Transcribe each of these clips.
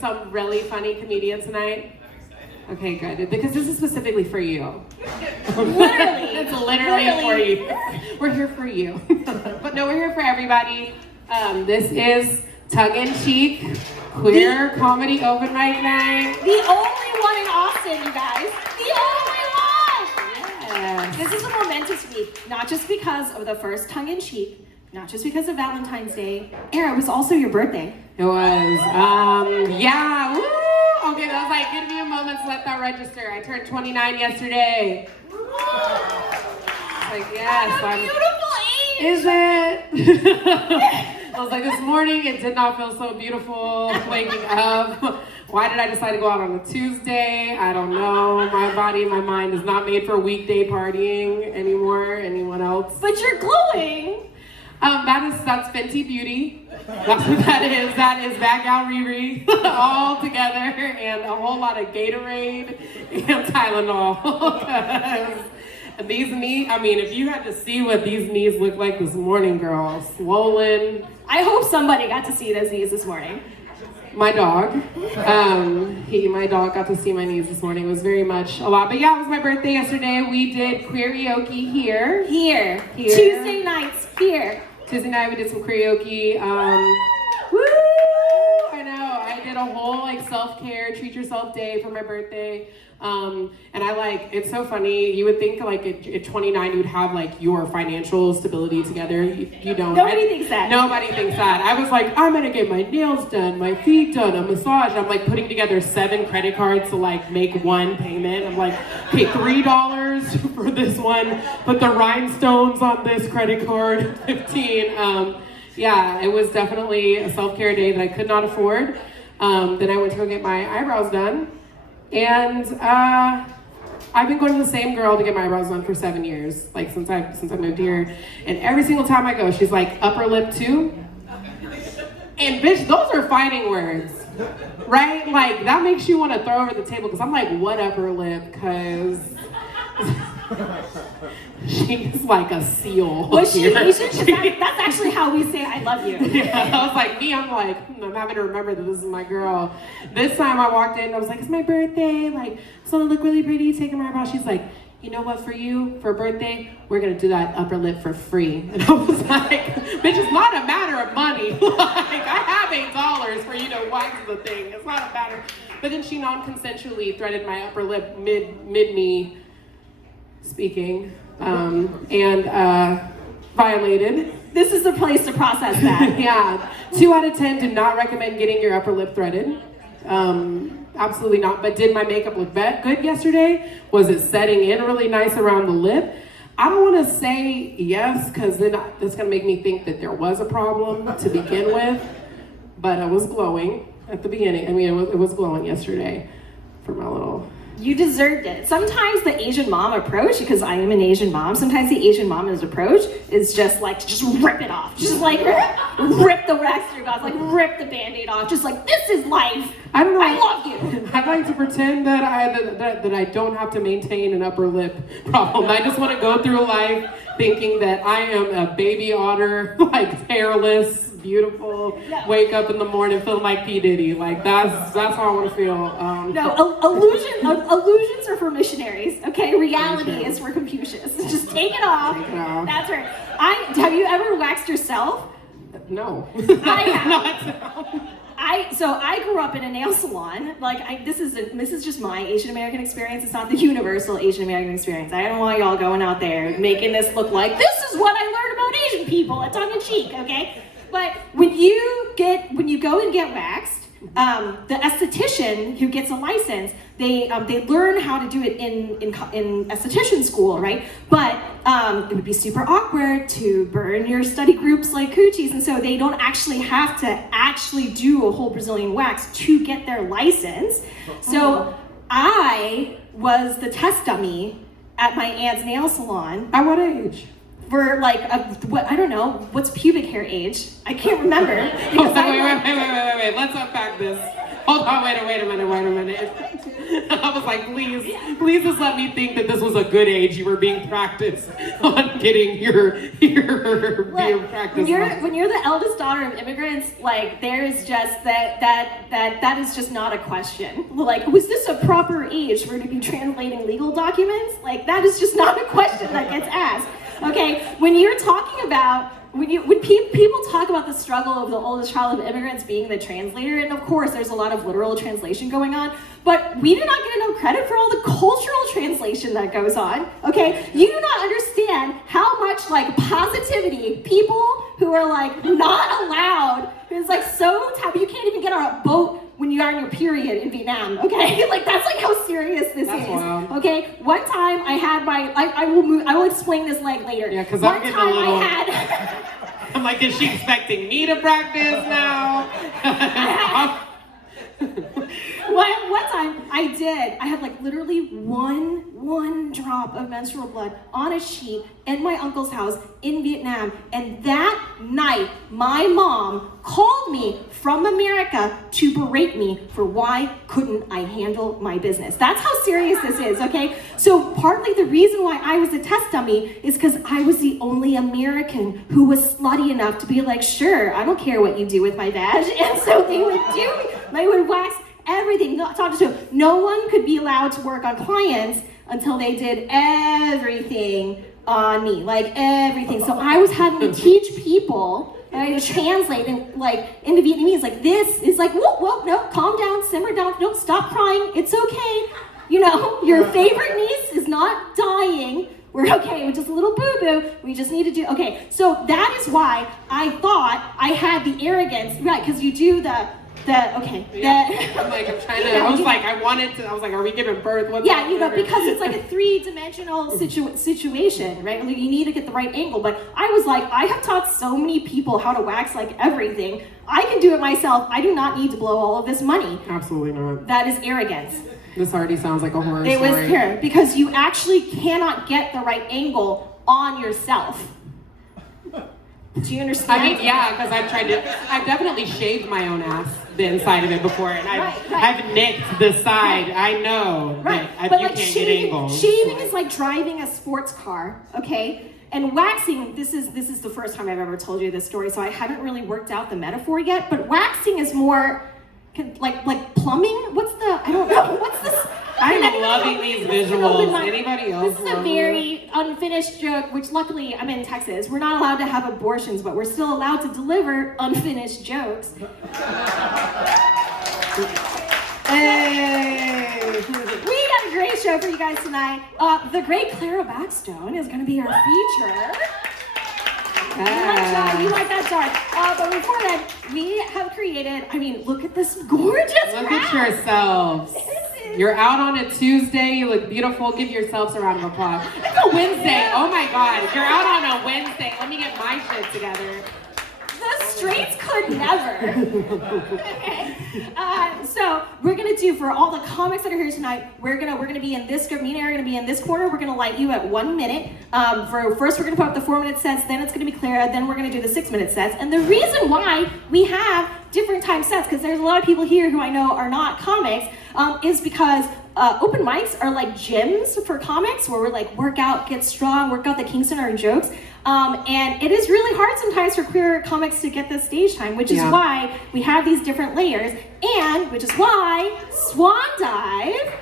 Some really funny comedians tonight? Okay, good. Because this is specifically for you. Literally. It's literally for you. We're here for you. But no, we're here for everybody. This is tongue-in-cheek queer comedy open mic night. The only one in Austin, you guys. The only one! Yes. This is a momentous week, not just because of the first tongue-in-cheek, not just because of Valentine's Day. Era, it was also your birthday. It was, yeah, woo! Okay, that was like, give me a moment to let that register. I turned 29 yesterday. Like, yes, I'm beautiful age! Is it? I was like, this morning, it did not feel so beautiful waking up. Why did I decide to go out on a Tuesday? I don't know. My body, my mind is not made for weekday partying anymore. Anyone else? But you're glowing. That's Fenty Beauty. That's what that is. That is Back Out Riri all together, and a whole lot of Gatorade and Tylenol. These knees, I mean, if you had to see what these knees look like this morning, girl, swollen. I hope somebody got to see those knees this morning. My dog. My dog got to see my knees this morning. It was very much a lot. But yeah, it was my birthday yesterday. We did karaoke here. Here. Tuesday nights here. Tuesday night we did some karaoke. Woo! I know. I did a whole like self-care, treat yourself day for my birthday. And it's so funny. You would think like at 29 you would have like your financial stability together. You don't. Nobody thinks that. Nobody thinks that. I was like, I'm gonna get my nails done, my feet done, a massage. I'm like putting together 7 credit cards to like make one payment. I'm like, okay, $3 for this one, put the rhinestones on this credit card, 15. Yeah, it was definitely a self-care day that I could not afford. Then I went to go get my eyebrows done. And I've been going to the same girl to get my eyebrows done for 7 years, like since I moved here. And every single time I go, she's like, upper lip too? And bitch, those are fighting words, right? Like that makes you want to throw over the table because I'm like, what upper lip? Because she's like a seal. Was she Asian? That's actually how we say I love you. Yeah, I was like, I'm like, I'm having to remember that this is my girl. This time I walked in, I was like, it's my birthday. Like, just want to look really pretty, taking my eyebrows. She's like, you know what, for you, for a birthday, we're going to do that upper lip for free. And I was like, bitch, it's not a matter of money. Like, I have $8 for you to wax the thing. It's not a matter. But then she non-consensually threaded my upper lip mid-me speaking. And violated. This is the place to process that. Yeah. 2 out of 10 did not recommend getting your upper lip threaded. Absolutely not. But did my makeup look good yesterday? Was it setting in really nice around the lip? I don't want to say yes, because then that's going to make me think that there was a problem to begin with. But I was glowing at the beginning. I mean, it was glowing yesterday for my little... You deserved it. Sometimes the Asian mom approach, because I am an Asian mom, sometimes the Asian mom's approach is just like to just rip it off. Just like rip the wax through off, like rip the Band-Aid off. Just like, this is life. I don't know. I love you. I'd like to pretend that I don't have to maintain an upper lip problem. I just want to go through life thinking that I am a baby otter, like hairless, beautiful, No. wake up in the morning feeling like P. Diddy. Like that's how I want to feel. No, illusions are for missionaries. Okay, reality is for Confucius. Just take it off. Take it off. That's right. Have you ever waxed yourself? No. I have. I grew up in a nail salon. Like this is just my Asian American experience. It's not the universal Asian American experience. I don't want y'all going out there making this look like this is what I learned about Asian people. It's tongue in cheek, okay? But when you go and get waxed, the esthetician who gets a license, they learn how to do it in esthetician school, right? But it would be super awkward to burn your study groups like coochies, and so they don't actually have to actually do a whole Brazilian wax to get their license. So I was the test dummy at my aunt's nail salon. At what age? For like I don't know, what's pubic hair age? I can't remember. Wait. Let's unpack this. Hold on, wait a minute. I was like, please just let me think that this was a good age you were being practiced on getting your practice. When you're the eldest daughter of immigrants, like there's just that is just not a question. Like, was this a proper age for to be translating legal documents? Like that is just not a question that gets asked. Okay, when you're talking about when people talk about the struggle of the oldest child of immigrants being the translator, and of course there's a lot of literal translation going on, but we do not get enough credit for all the cultural translation that goes on. Okay, you do not understand how much like positivity people who are like not allowed, it's like so taboo, you can't even get on a boat when you are in your period in Vietnam, okay? Like that's like how serious this is. Wild. Okay? One time I had I will explain this like later. Yeah, because I'm getting a little I'm like, is she expecting me to practice now? One time I had like literally one drop of menstrual blood on a sheet in my uncle's house in Vietnam, and that night my mom called me from America to berate me for why couldn't I handle my business. That's how serious this is, okay? So partly the reason why I was a test dummy is because I was the only American who was slutty enough to be like, sure, I don't care what you do with my badge. And so they would wax everything. No one could be allowed to work on clients until they did everything on me, like everything. So I was having to teach people, to translate and like into Vietnamese, like this is like, whoa, no, calm down, simmer down, no, stop crying, it's okay. You know, your favorite niece is not dying. We're okay with just a little boo-boo. We just need to do, okay. So that is why I thought I had the arrogance, right, because you do okay. Yeah. I'm trying to, I was like, are we giving birth? What's yeah, because it's like a three-dimensional situation, right? Like you need to get the right angle. But I was like, I have taught so many people how to wax like everything. I can do it myself. I do not need to blow all of this money. Absolutely not. That is arrogance. This already sounds like a horror story. It was here because you actually cannot get the right angle on yourself. Do you understand? I mean, yeah, because I've definitely shaved my own ass, the inside of it before, and I've nicked the side. I know that but you like can't get angles. Shaving is like driving a sports car, okay? And waxing, this is the first time I've ever told you this story, so I haven't really worked out the metaphor yet, but waxing is more like plumbing? I don't know, what's this? I'm loving these visuals. Anybody else? This is a very unfinished joke, which luckily I'm in Texas. We're not allowed to have abortions, but we're still allowed to deliver unfinished jokes. Hey! We got a great show for you guys tonight. The great Clara Backstone is going to be our feature. You like that dark. But before that, we have created, look at this gorgeous Look crowd. at yourselves. You're out on a Tuesday, you look beautiful. Give yourselves a round of applause. It's a Wednesday. Oh my God. You're out on a Wednesday. Let me get my shit together. The streets could never. Okay. So we're gonna do, for all the comics that are here tonight, we're gonna be in this, me and Aaron are gonna be in this corner. We're gonna light you at 1 minute. First we're gonna put up the 4-minute sets, then it's gonna be Clara, then we're gonna do the 6-minute sets. And the reason why we have different time sets, because there's a lot of people here who I know are not comics, is because open mics are like gyms for comics where we're like, work out, get strong, work out the kinks in our jokes. And it is really hard sometimes for queer comics to get the stage time, which is why we have these different layers, and which is why Swan Dive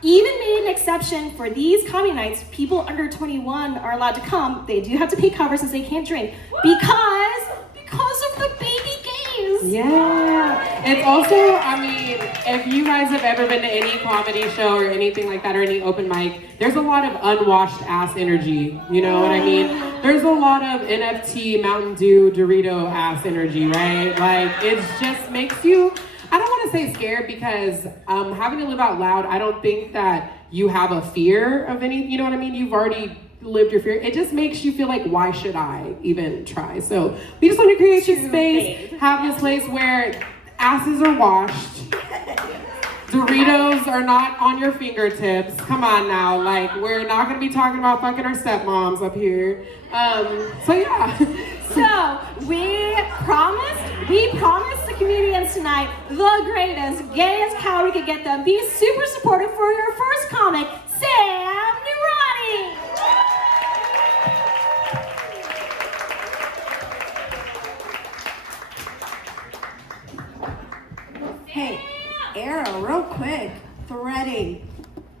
even made an exception for these comedy nights. People under 21 are allowed to come. They do have to pay cover since they can't drink because of the baby gays. Yeah. It's also, I mean, if you guys have ever been to any comedy show or anything like that or any open mic, there's a lot of unwashed ass energy. You know what I mean? There's a lot of NFT, Mountain Dew, Dorito ass energy, right? Like, it just makes you, I don't want to say scared because having to live out loud, I don't think that you have a fear of any, you know what I mean? You've already lived your fear. It just makes you feel like, why should I even try? So we just want to create this space, have this place where asses are washed, Doritos are not on your fingertips. Come on now, like, we're not going to be talking about fucking our stepmoms up here. So yeah. So we promised the comedians tonight the greatest, gayest cow we could get them. Be super supportive for your first comic, Sam Nurani. Hey, Era, real quick, threading.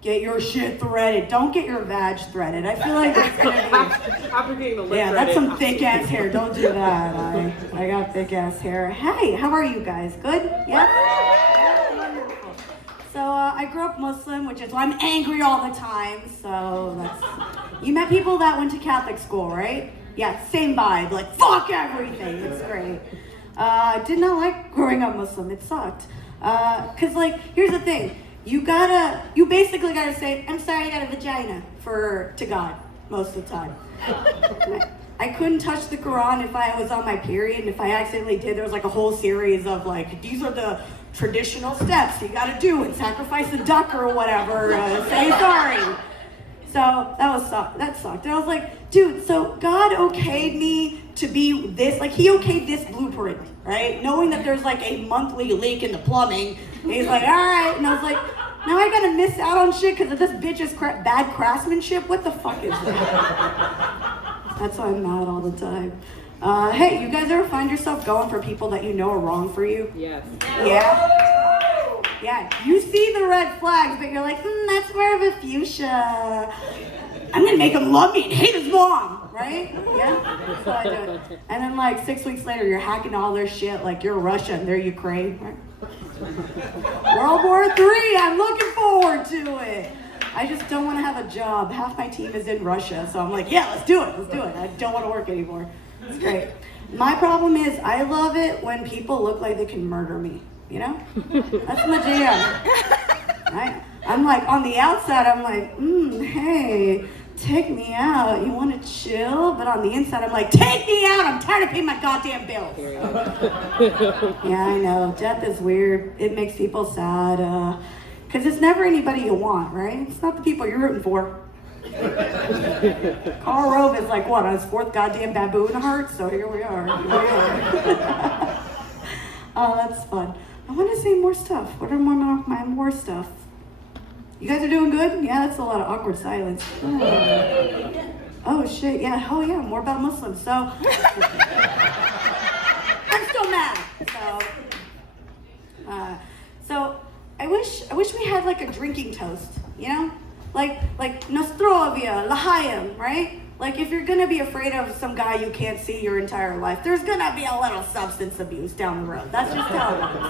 Get your shit threaded. Don't get your vag threaded. I feel like that's gonna be. Yeah, that's some thick ass hair. Don't do that. I got thick ass hair. Hey, how are you guys? Good? Yeah. Wonderful. So I grew up Muslim, which is why I'm angry all the time. So that's. You met people that went to Catholic school, right? Yeah, same vibe. Like fuck everything. It's great. Did not like growing up Muslim. It sucked. Cause like, here's the thing. You basically gotta say, I'm sorry, I got a vagina to God most of the time. I couldn't touch the Quran if I was on my period, and if I accidentally did, there was like a whole series of like, these are the traditional steps you gotta do and sacrifice a duck or whatever, say sorry. So that sucked. And I was like, dude, so God okayed me to be this, like he okayed this blueprint, right? Knowing that there's like a monthly leak in the plumbing. And he's like, all right. And I was like, now I gotta miss out on shit because of this bitch's bad craftsmanship? What the fuck is that? That's why I'm mad all the time. Hey, you guys ever find yourself going for people that you know are wrong for you? Yes. Yeah? Yeah, you see the red flags, but you're like, that's more of a fuchsia. I'm gonna make him love me and hate his mom, right? Yeah, that's what I do. And then like 6 weeks later, you're hacking all their shit, like you're Russia and they're Ukraine, right? World War III, I'm looking forward to it. I just don't want to have a job. Half my team is in Russia, so I'm like, yeah, let's do it. I don't want to work anymore. It's great. My problem is I love it when people look like they can murder me, you know? That's my jam. Right? I'm like, on the outside, I'm like, hey, take me out. You want to chill? But on the inside, I'm like, take me out. I'm tired of paying my goddamn bills. Yeah, I know. Death is weird. It makes people sad. Because it's never anybody you want, right? It's not the people you're rooting for. Karl Rove is like, what, on his fourth goddamn baboon heart? So here we are. Oh, that's fun. I want to say more stuff. What are my more stuff? You guys are doing good? Yeah, that's a lot of awkward silence. Oh shit, yeah, oh yeah, more about Muslims. So, I'm still mad. So I wish we had like a drinking toast, you know? Like Nostrovia, L'Chaim, right? Like if you're gonna be afraid of some guy you can't see your entire life, there's gonna be a little substance abuse down the road. That's just how it goes.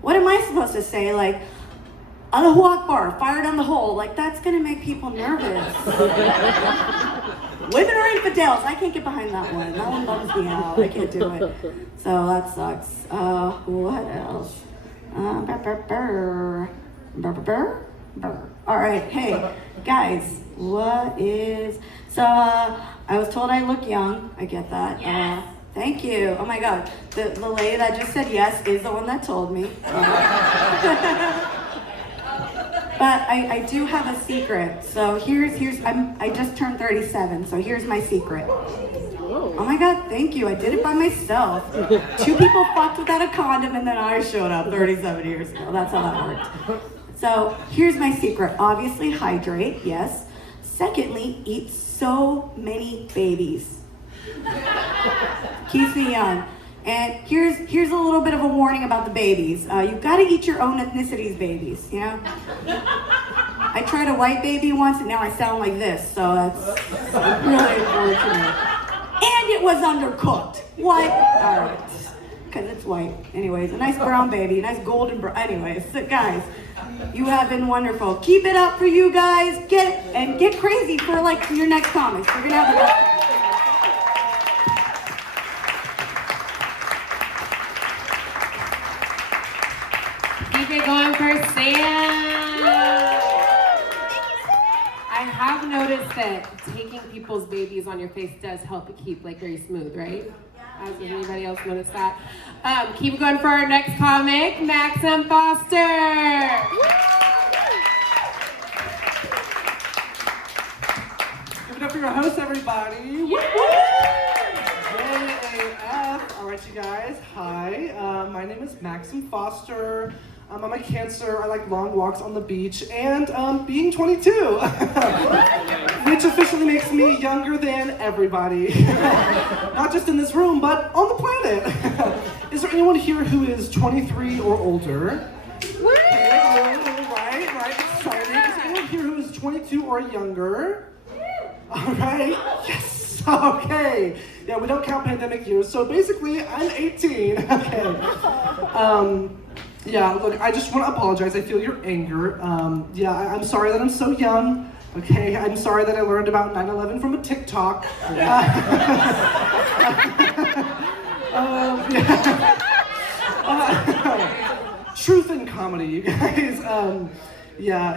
What am I supposed to say? Like, Allahu Akbar, fire down the hole. Like, that's gonna make people nervous. Women are infidels. I can't get behind that one. That one bums me out. I can't do it. So that sucks. What else? All right, hey, guys, what is... So, I was told I look young. I get that. Yes. Thank you. Oh my God. The lady that just said yes is the one that told me. But I do have a secret. So I just turned 37, so here's my secret. Oh my God, thank you. I did it by myself. 2 people fucked without a condom and then I showed up 37 years ago. That's how that worked. So here's my secret. Obviously hydrate, yes. Secondly, eat so many babies. Keeps me young. And here's a little bit of a warning about the babies. You've got to eat your own ethnicity's babies, you know? I tried a white baby once and now I sound like this, so that's really unfortunate. And it was undercooked. What? All right. Because it's white. Anyways, a nice brown baby, a nice golden brown. Anyways, so guys, you have been wonderful. Keep it up for you guys. Get crazy for like your next comics. We're gonna have the best. Keep it going for Sam. I have noticed that taking people's babies on your face does help it keep like very smooth, right? Has anybody else noticed that? Keep it going for our next comic, Maxim Foster. Give it up for your host, everybody. JAF. All right, you guys. Hi. My name is Maxim Foster. I'm a Cancer. I like long walks on the beach and being 22, which officially makes me younger than everybody. Not just in this room, but on the planet. Is there anyone here who is 23 or older? Right, exciting. Is there anyone here who is 22 or younger? All right, yes, okay. Yeah, we don't count pandemic years, so basically I'm 18, okay. Yeah, look, I just want to apologize. I feel your anger. I'm sorry that I'm so young. Okay, I'm sorry that I learned about 9/11 from a TikTok. Truth and comedy, you guys.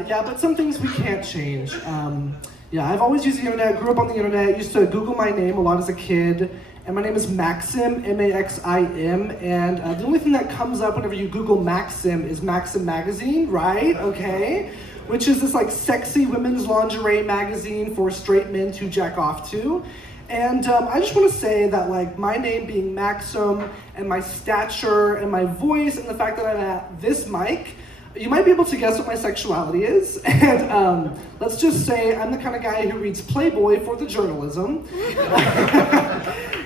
But some things we can't change. I've always used the internet, grew up on the internet, used to Google my name a lot as a kid. And my name is Maxim, M-A-X-I-M, and the only thing that comes up whenever you Google Maxim is Maxim Magazine, right? Okay. Which is this like sexy women's lingerie magazine for straight men to jack off to. And I just want to say that like my name being Maxim and my stature and my voice and the fact that I'm at this mic, you might be able to guess what my sexuality is. And let's just say I'm the kind of guy who reads Playboy for the journalism.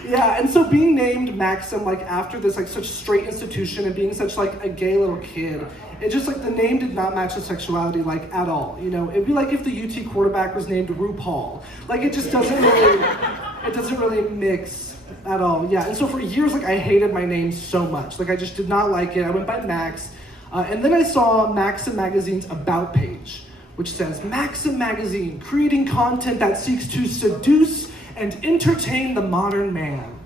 Yeah, and so being named Maxim like after this like such straight institution and being such like a gay little kid, it just like the name did not match the sexuality like at all. You know, it'd be like if the UT quarterback was named RuPaul. Like it just doesn't really mix at all. Yeah, and so for years like I hated my name so much. Like I just did not like it. I went by Max. And then I saw Maxim Magazine's About page, which says, Maxim Magazine, creating content that seeks to seduce and entertain the modern man.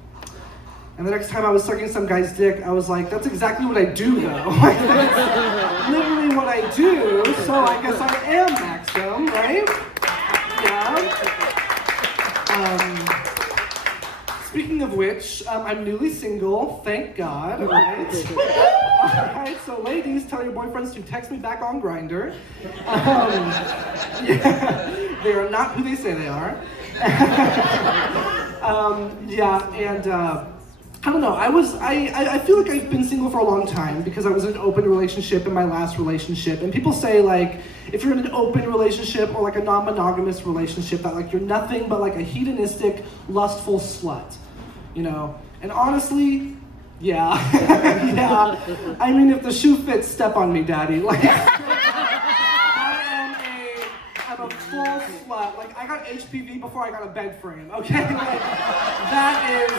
And the next time I was sucking some guy's dick, I was like, that's exactly what I do though. Like, that's literally what I do, so I guess I am Maxim, right? Yeah. Speaking of which, I'm newly single, thank God, right? Alright, so ladies, tell your boyfriends to text me back on Grindr. They are not who they say they are. I don't know, I feel like I've been single for a long time because I was in an open relationship in my last relationship. And people say like, if you're in an open relationship or like a non-monogamous relationship, that like you're nothing but like a hedonistic, lustful slut. You know, and honestly, yeah. I mean, if the shoe fits, step on me, daddy. Like, I'm a full slut. Like, I got HPV before I got a bed frame, okay? Like, that is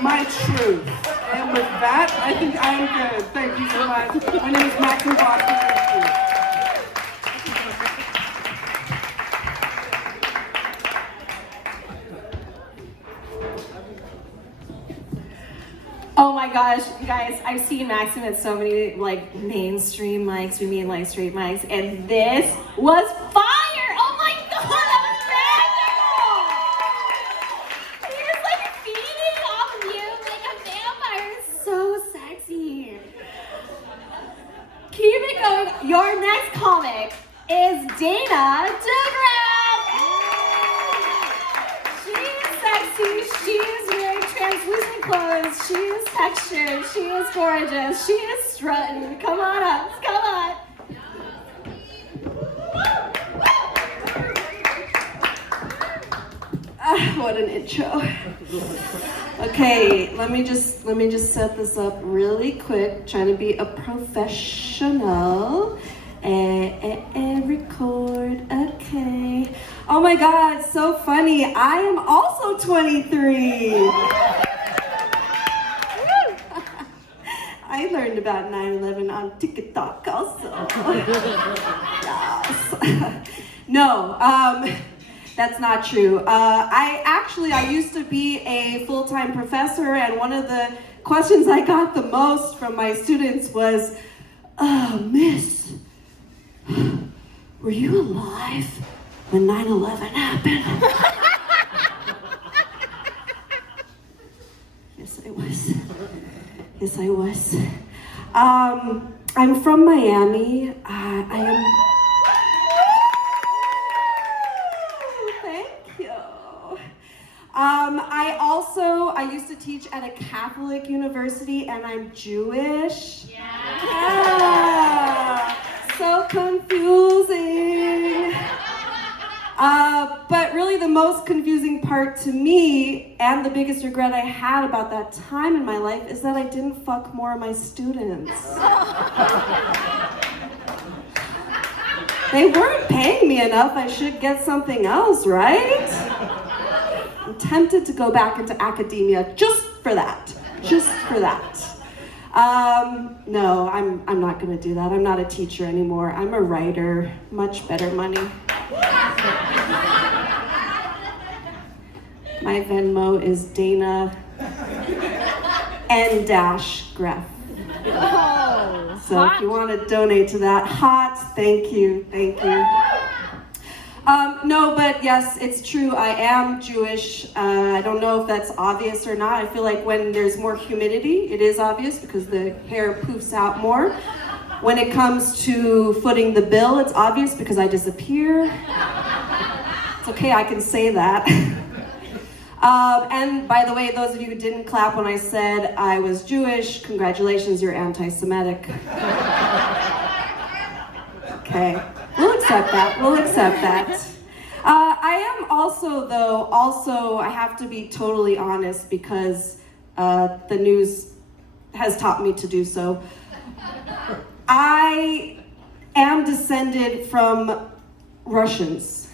my truth. And with that, I think I'm good. Thank you so much. My name is Maxim Foster. Oh my gosh, you guys, I've seen Maxim at so many like mainstream mics, we mean like straight mics, and this was fire! Oh my god, that was magical! He was like feeding off of you like a vampire. It's so sexy. Keep it going. Your next comic is Dana DeGraff. She's sexy, she's wearing translucent clothes, she is textured, she is gorgeous, she is strutting. Come on up, come on. What an intro. Okay, let me just set this up really quick. Trying to be a professional. Record. Okay. Oh my God, so funny. I am also 23. I learned about 9/11 on TikTok also. Yes. No, that's not true. I used to be a full-time professor, and one of the questions I got the most from my students was, Miss, were you alive when 9/11 happened? Yes, I was. Yes, I was. I'm from Miami. I am. Thank you. I used to teach at a Catholic university, and I'm Jewish. Yeah. So confusing. But really the most confusing part to me, and the biggest regret I had about that time in my life, is that I didn't fuck more of my students. They weren't paying me enough. I should get something else, right? I'm tempted to go back into academia just for that. Just for that. No, I'm not gonna do that. I'm not a teacher anymore. I'm a writer. Much better money. My Venmo is Dana N Greff. So if you want to donate to that, hot, thank you. No, but yes, it's true. I am Jewish. I don't know if that's obvious or not. I feel like when there's more humidity, it is obvious because the hair poofs out more. When it comes to footing the bill, it's obvious because I disappear. It's okay, I can say that. And by the way, those of you who didn't clap when I said I was Jewish, congratulations, you're anti-Semitic. Okay, we'll accept that. I am also, I have to be totally honest because the news has taught me to do so. I am descended from Russians.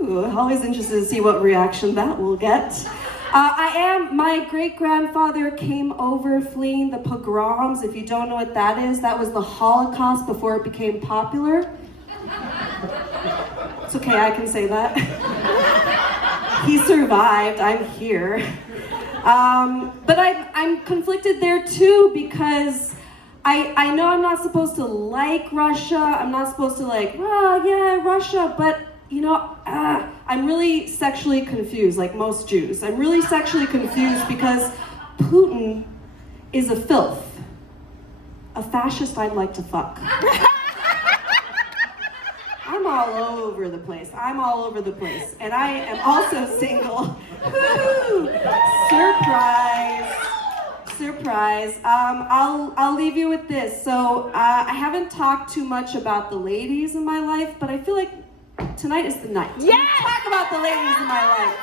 Ooh, always interested to see what reaction that will get. My great-grandfather came over fleeing the pogroms. If you don't know what that is, that was the Holocaust before it became popular. It's okay, I can say that. He survived, I'm here. But I'm conflicted there too because I know I'm not supposed to like Russia. I'm not supposed to like, oh yeah, Russia, but you know, I'm really sexually confused, like most Jews. I'm really sexually confused because Putin is a filth. A fascist I'd like to fuck. I'm all over the place. And I am also single. Woo! Surprise. I'll leave you with this. So I haven't talked too much about the ladies in my life, but I feel like tonight is the night. Yes! Talk about the ladies in my life.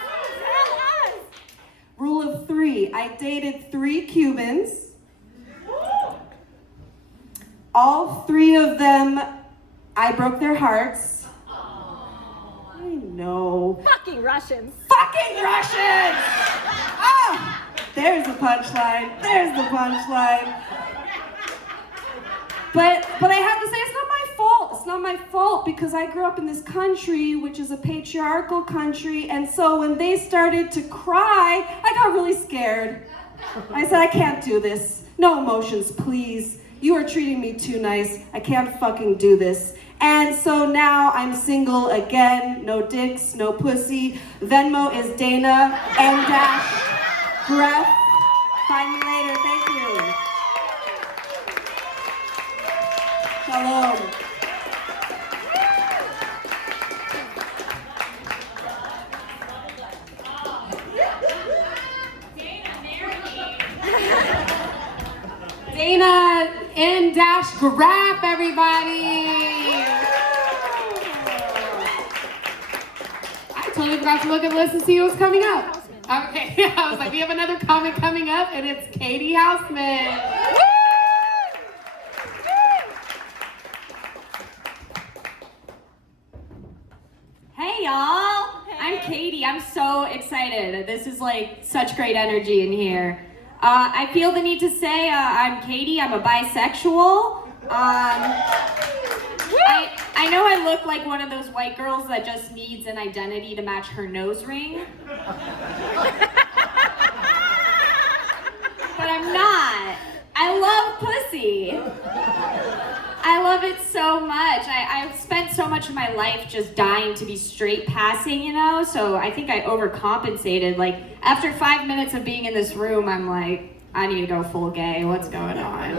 Rule of 3. I dated 3 Cubans. All 3 of them, I broke their hearts. I know. Fucking Russians. Oh, there's the punchline. But I have to say, it's not my fault. It's not my fault because I grew up in this country, which is a patriarchal country, and so when they started to cry, I got really scared. I said, I can't do this. No emotions, please. You are treating me too nice. I can't fucking do this. And so now I'm single again. No dicks, no pussy. Venmo is Dana N Greff. Find me later. Thank you. Shalom. Dana N Greff, everybody. got to look at the list and see what's coming up. Okay, I was like, we have another comic coming up, and it's Katie Houseman. Hey y'all! I'm Katie. I'm so excited. This is like such great energy in here. I feel the need to say I'm Katie. I'm a bisexual. I know I look like one of those white girls that just needs an identity to match her nose ring. But I'm not. I love pussy. I love it so much. I've spent so much of my life just dying to be straight passing, you know? So I think I overcompensated. Like, after 5 minutes of being in this room, I'm like, I need to go full gay. What's going on?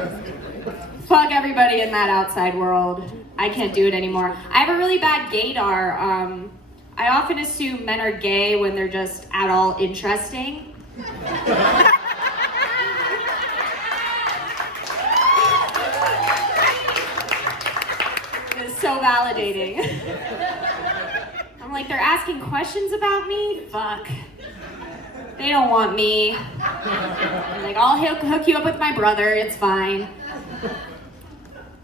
Fuck everybody in that outside world. I can't do it anymore. I have a really bad gaydar. I often assume men are gay when they're just at all interesting. It's so validating. I'm like, they're asking questions about me? Fuck. They don't want me. I'm like, I'll hook you up with my brother, it's fine.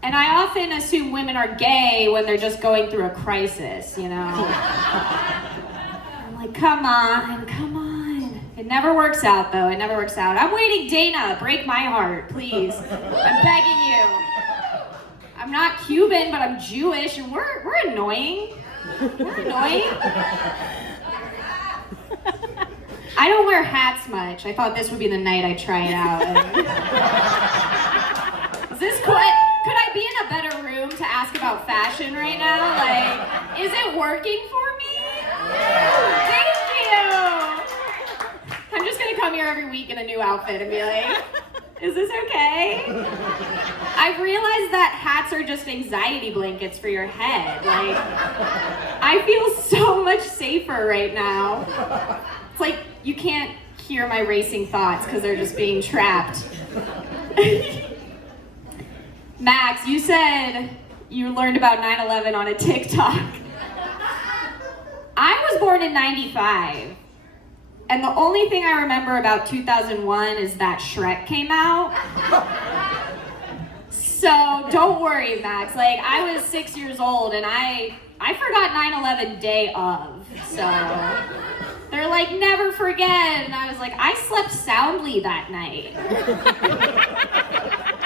And I often assume women are gay when they're just going through a crisis, you know? I'm like, come on. It never works out, though. It never works out. I'm waiting, Dana. Break my heart, please. I'm begging you. I'm not Cuban, but I'm Jewish, and we're annoying. We're annoying. I don't wear hats much. I thought this would be the night I try it out. Is this quite... Could I be in a better room to ask about fashion right now? Like, is it working for me? Thank you! I'm just gonna come here every week in a new outfit and be like, is this okay? I've realized that hats are just anxiety blankets for your head. Like, I feel so much safer right now. It's like you can't hear my racing thoughts because they're just being trapped. Max, you said you learned about 9/11 on a TikTok. I was born in 95, and the only thing I remember about 2001 is that Shrek came out. So don't worry, Max. Like, I was 6 years old, and I forgot 9/11 day of. So they're like, never forget. And I was like, I slept soundly that night.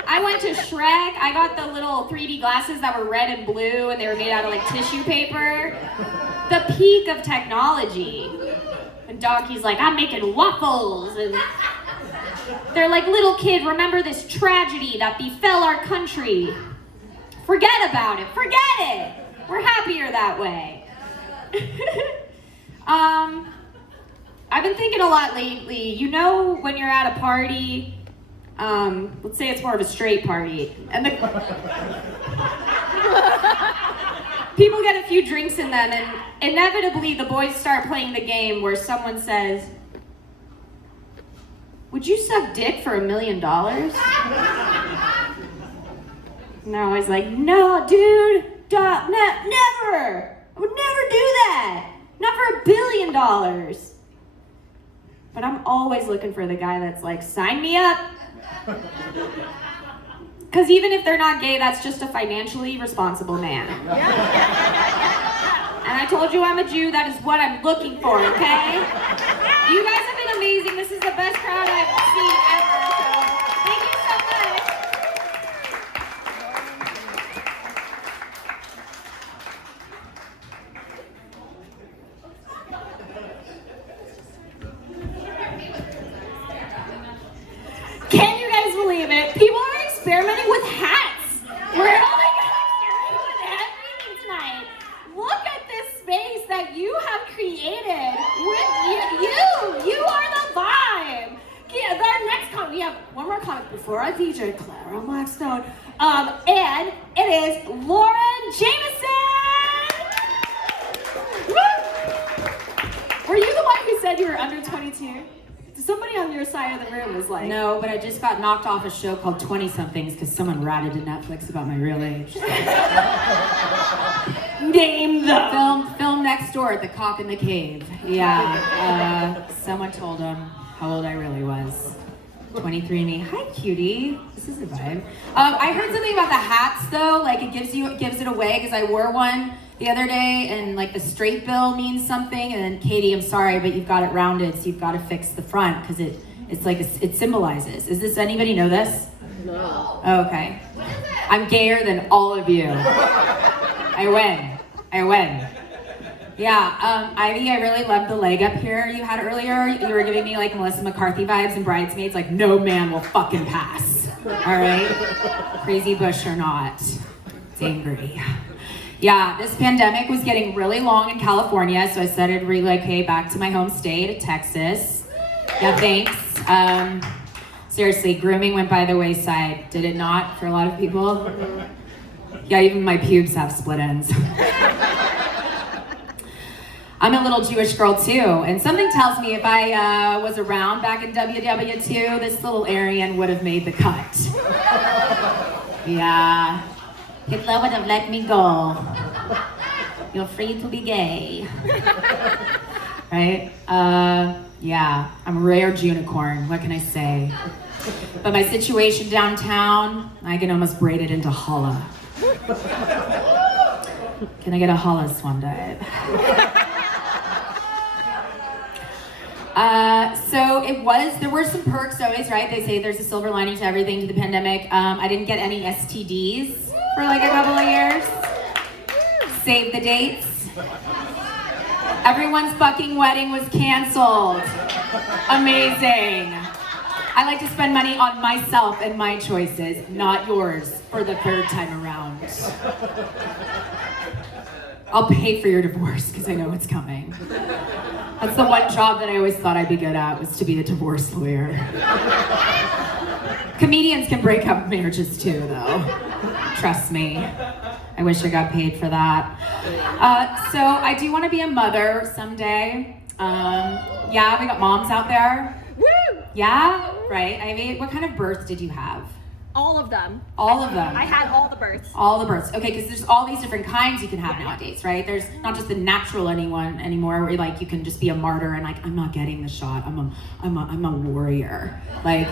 I went to Shrek. I got the little 3D glasses that were red and blue, and they were made out of like tissue paper. The peak of technology. And Donkey's like, I'm making waffles. And they're like, little kid, remember this tragedy that befell our country. Forget about it. Forget it. We're happier that way. I've been thinking a lot lately. You know when you're at a party, let's say it's more of a straight party, and people get a few drinks in them, and inevitably the boys start playing the game where someone says, would you suck dick for $1 million? And they're always like, no, dude, never. I would never do that. Not for $1 billion. But I'm always looking for the guy that's like, sign me up. Because even if they're not gay, that's just a financially responsible man. And I told you I'm a Jew, that is what I'm looking for, okay? You guys have been amazing. This is the best crowd I've seen ever, so thank you so much. Can you guys believe it? People are experimenting with hats. We're only going to experiment with everything tonight. Look at this space that you have created with you. You are the vibe. Yeah, our next comic, we have one more comic before our DJ, Clara Blackstone. And it is Lauren Jameson. Woo! Were you the one who said you were under 22? Somebody on your side of the room was like... No, but I just got knocked off a show called 20-somethings because someone ratted to Netflix about my real age. Name them. Film next next door at the Cock in the Cave. Yeah, someone told him how old I really was. 23andMe. Hi, cutie. This is a vibe. I heard something about the hats though. Like it gives it away because I wore one the other day, and like the straight bill means something. And then Katie, I'm sorry, but you've got it rounded, so you've got to fix the front because it's like it symbolizes. Is this anybody know this? No. Oh, okay. I'm gayer than all of you. I win. Yeah, Ivy, I really loved the leg up here you had earlier. You were giving me like Melissa McCarthy vibes and Bridesmaids, like no man will fucking pass. All right? Crazy Bush or not. It's angry. Yeah, this pandemic was getting really long in California, so I decided to relocate back to my home state, Texas. Yeah, thanks. Seriously, grooming went by the wayside. Did it not for a lot of people? Yeah, even my pubes have split ends. I'm a little Jewish girl too, and something tells me if I was around back in WW2, this little Aryan would have made the cut. Yeah, Hitler would have let me go. You're free to be gay. Right? Yeah, I'm a rare unicorn, what can I say? But my situation downtown, I can almost braid it into challah. Can I get a challah swan dive? There were some perks always, right? They say there's a silver lining to everything, to the pandemic. I didn't get any STDs for like a couple of years. Save the dates. Everyone's fucking wedding was canceled. Amazing. I like to spend money on myself and my choices, not yours, for the third time around. I'll pay for your divorce because I know it's coming. That's the one job that I always thought I'd be good at, was to be a divorce lawyer. Comedians can break up marriages too, though. Trust me. I wish I got paid for that. So I do want to be a mother someday. Yeah, we got moms out there. Woo! Yeah? Right. I mean, what kind of birth did you have? All of them. All of them. I had all the births. All the births. Okay, because there's all these different kinds you can have nowadays, right? There's not just the natural anyone anymore, where like you can just be a martyr and like, I'm not getting the shot. I'm a warrior. Like,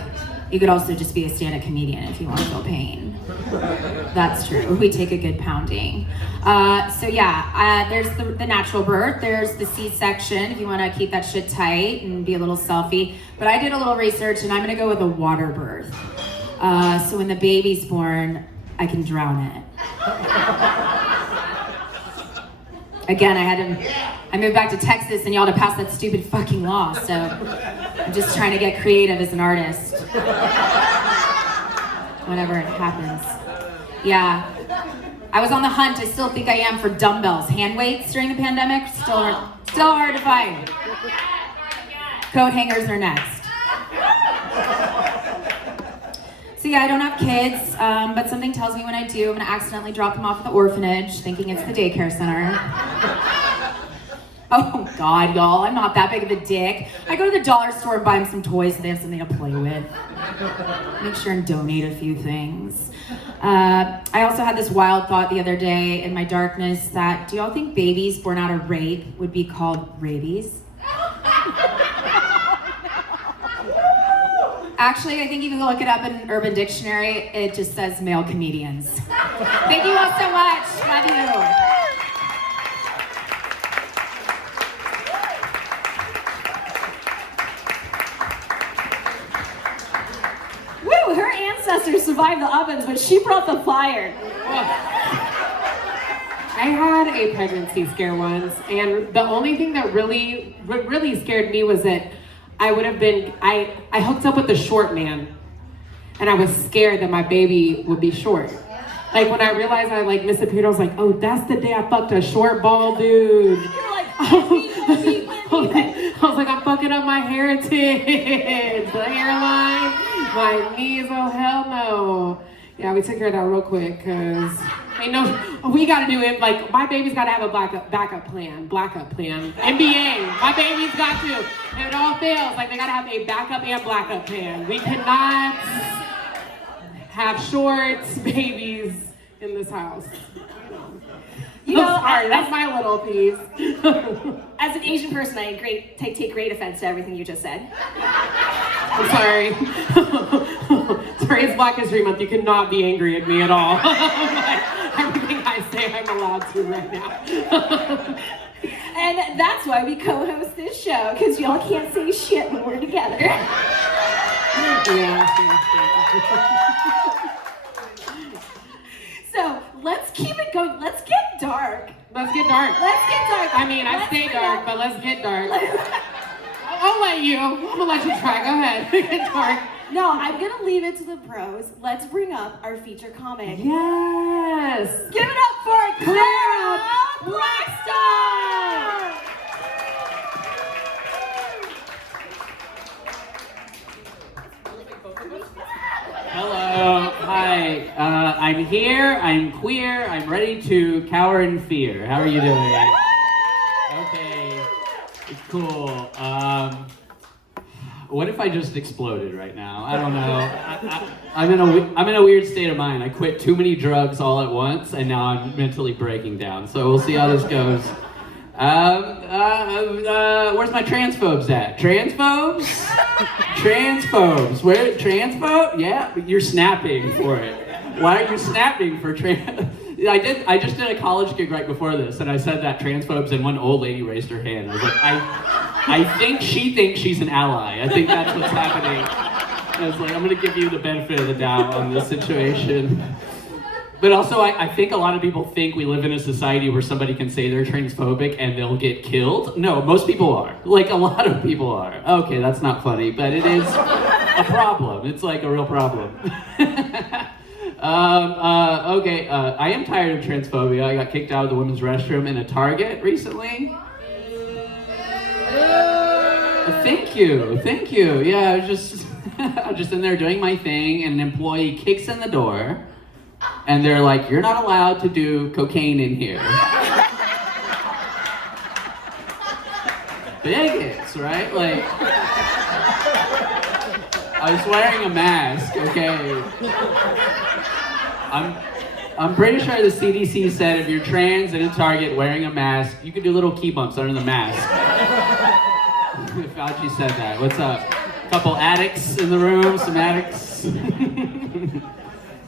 you could also just be a stand-up comedian if you want to feel pain. That's true. We take a good pounding. So yeah, there's the natural birth. There's the C-section if you want to keep that shit tight and be a little selfie. But I did a little research and I'm gonna go with a water birth. So when the baby's born, I can drown it. Again, I moved back to Texas and y'all to pass that stupid fucking law, so I'm just trying to get creative as an artist. Whenever it happens. Yeah. I was on the hunt, I still think I am, for dumbbells. Hand weights during the pandemic, still hard to find. Coat hangers are next. So yeah, I don't have kids, but something tells me when I do, I'm gonna accidentally drop them off at the orphanage, thinking it's the daycare center. Oh God, y'all, I'm not that big of a dick. I go to the dollar store and buy them some toys so they have something to play with. Make sure and donate a few things. I also had this wild thought the other day in my darkness that, do y'all think babies born out of rape would be called rabies? Actually, I think you can look it up in Urban Dictionary. It just says male comedians. Thank you all so much. Love you. Woo! Her ancestors survived the ovens, but she brought the fire. I had a pregnancy scare once, and the only thing that really scared me was that I hooked up with the short man, and I was scared that my baby would be short. Like when I realized I like disappeared, I was like, oh, that's the day I fucked a short bald dude. You're like, I was like, I'm fucking up my heritage, the hairline, my knees, oh hell no. Yeah, we took care of that real quick, cause we gotta do it, like my baby's gotta have a backup plan. NBA, my baby's got to. If it all fails, like they gotta have a backup and blackup plan. We cannot have short babies in this house. you know, Sorry, that's my little piece. As an Asian person, I take great offense to everything you just said. I'm sorry. Sorry, it's Black History Month. You cannot be angry at me at all. Everything I say, I'm allowed to right now. And that's why we co-host this show, because y'all can't say shit when we're together. Yeah. So let's keep it going. Let's get dark. Let's get dark. Let's get dark. I mean, I stay dark, but let's get dark. I'll let you. I'm gonna let you try. Go ahead. Get dark. No, I'm gonna leave it to the pros. Let's bring up our feature comic. Yes. Give it up for Clara Blackstar! Hello, hi. I'm here, I'm queer, I'm ready to cower in fear. How are you doing? Okay, cool. What if I just exploded right now? I don't know. I'm in a weird state of mind. I quit too many drugs all at once, and now I'm mentally breaking down. So we'll see how this goes. Where's my transphobes at? Transphobes? Transphobes. Where? Transphobe? Yeah, you're snapping for it. Why are you snapping for trans? I just did a college gig right before this, and I said that transphobes, and one old lady raised her hand. I was like, I think she thinks she's an ally. I think that's what's happening. I was like, I'm gonna give you the benefit of the doubt on this situation. But also, I think a lot of people think we live in a society where somebody can say they're transphobic and they'll get killed. No, most people are. Like, a lot of people are. Okay, that's not funny, but it is a problem. It's like a real problem. Okay, I am tired of transphobia. I got kicked out of the women's restroom in a Target recently. Thank you. Yeah, I was just, I'm just in there doing my thing, and an employee kicks in the door, and they're like, "You're not allowed to do cocaine in here." Bigots, right? Like, I was wearing a mask, okay? I'm pretty sure the CDC said if you're trans and in Target wearing a mask, you can do little key bumps under the mask. Fauci said that. What's up? A couple addicts in the room, some addicts.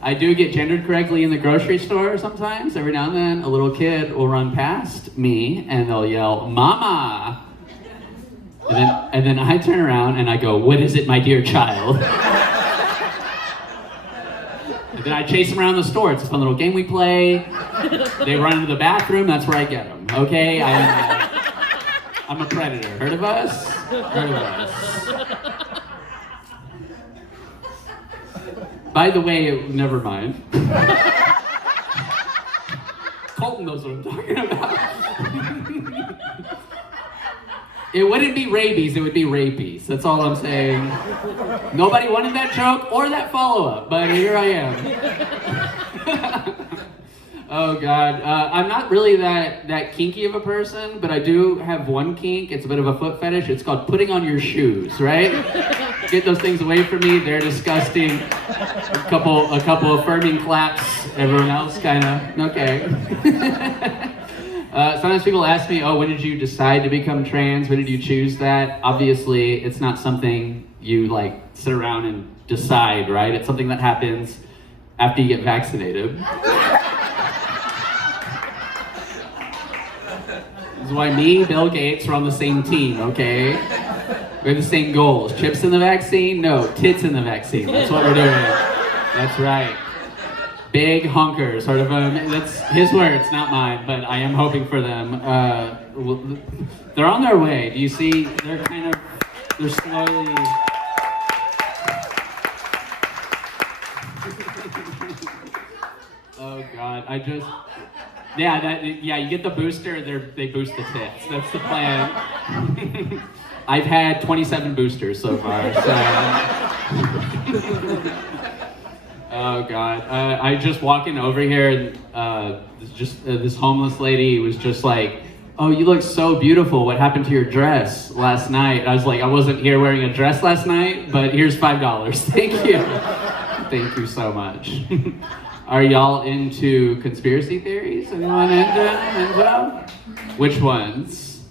I do get gendered correctly in the grocery store sometimes. Every now and then, a little kid will run past me and they'll yell, "Mama!" And then I turn around and I go, "What is it, my dear child?" And then I chase them around the store. It's a fun little game we play. They run into the bathroom. That's where I get them. Okay? I'm a predator. Heard of us? Heard of us. By the way, never mind. Colton knows what I'm talking about. It wouldn't be rabies, it would be rapies. That's all I'm saying. Nobody wanted that joke or that follow-up, but here I am. Oh God, I'm not really that kinky of a person, but I do have one kink. It's a bit of a foot fetish. It's called putting on your shoes, right? Get those things away from me. They're disgusting. A couple affirming claps. Everyone else kind of okay. Sometimes people ask me, "Oh, when did you decide to become trans? When did you choose that?" Obviously, it's not something you like sit around and decide, right? It's something that happens after you get vaccinated. This is why me, Bill Gates, are on the same team, okay? We have the same goals. Chips in the vaccine? No, tits in the vaccine. That's what we're doing. That's right. Big honkers, heard of them? That's his words, not mine, but I am hoping for them. They're on their way. Do you see? They're slowly... Oh God, you get the booster, they boost the tits. That's the plan. I've had 27 boosters so far, so... Oh God, I just walking over here and this homeless lady was just like, "Oh, you look so beautiful. What happened to your dress last night?" I was like, "I wasn't here wearing a dress last night, but here's $5. Thank you." Thank you so much. Are y'all into conspiracy theories? Anyone into? Which ones?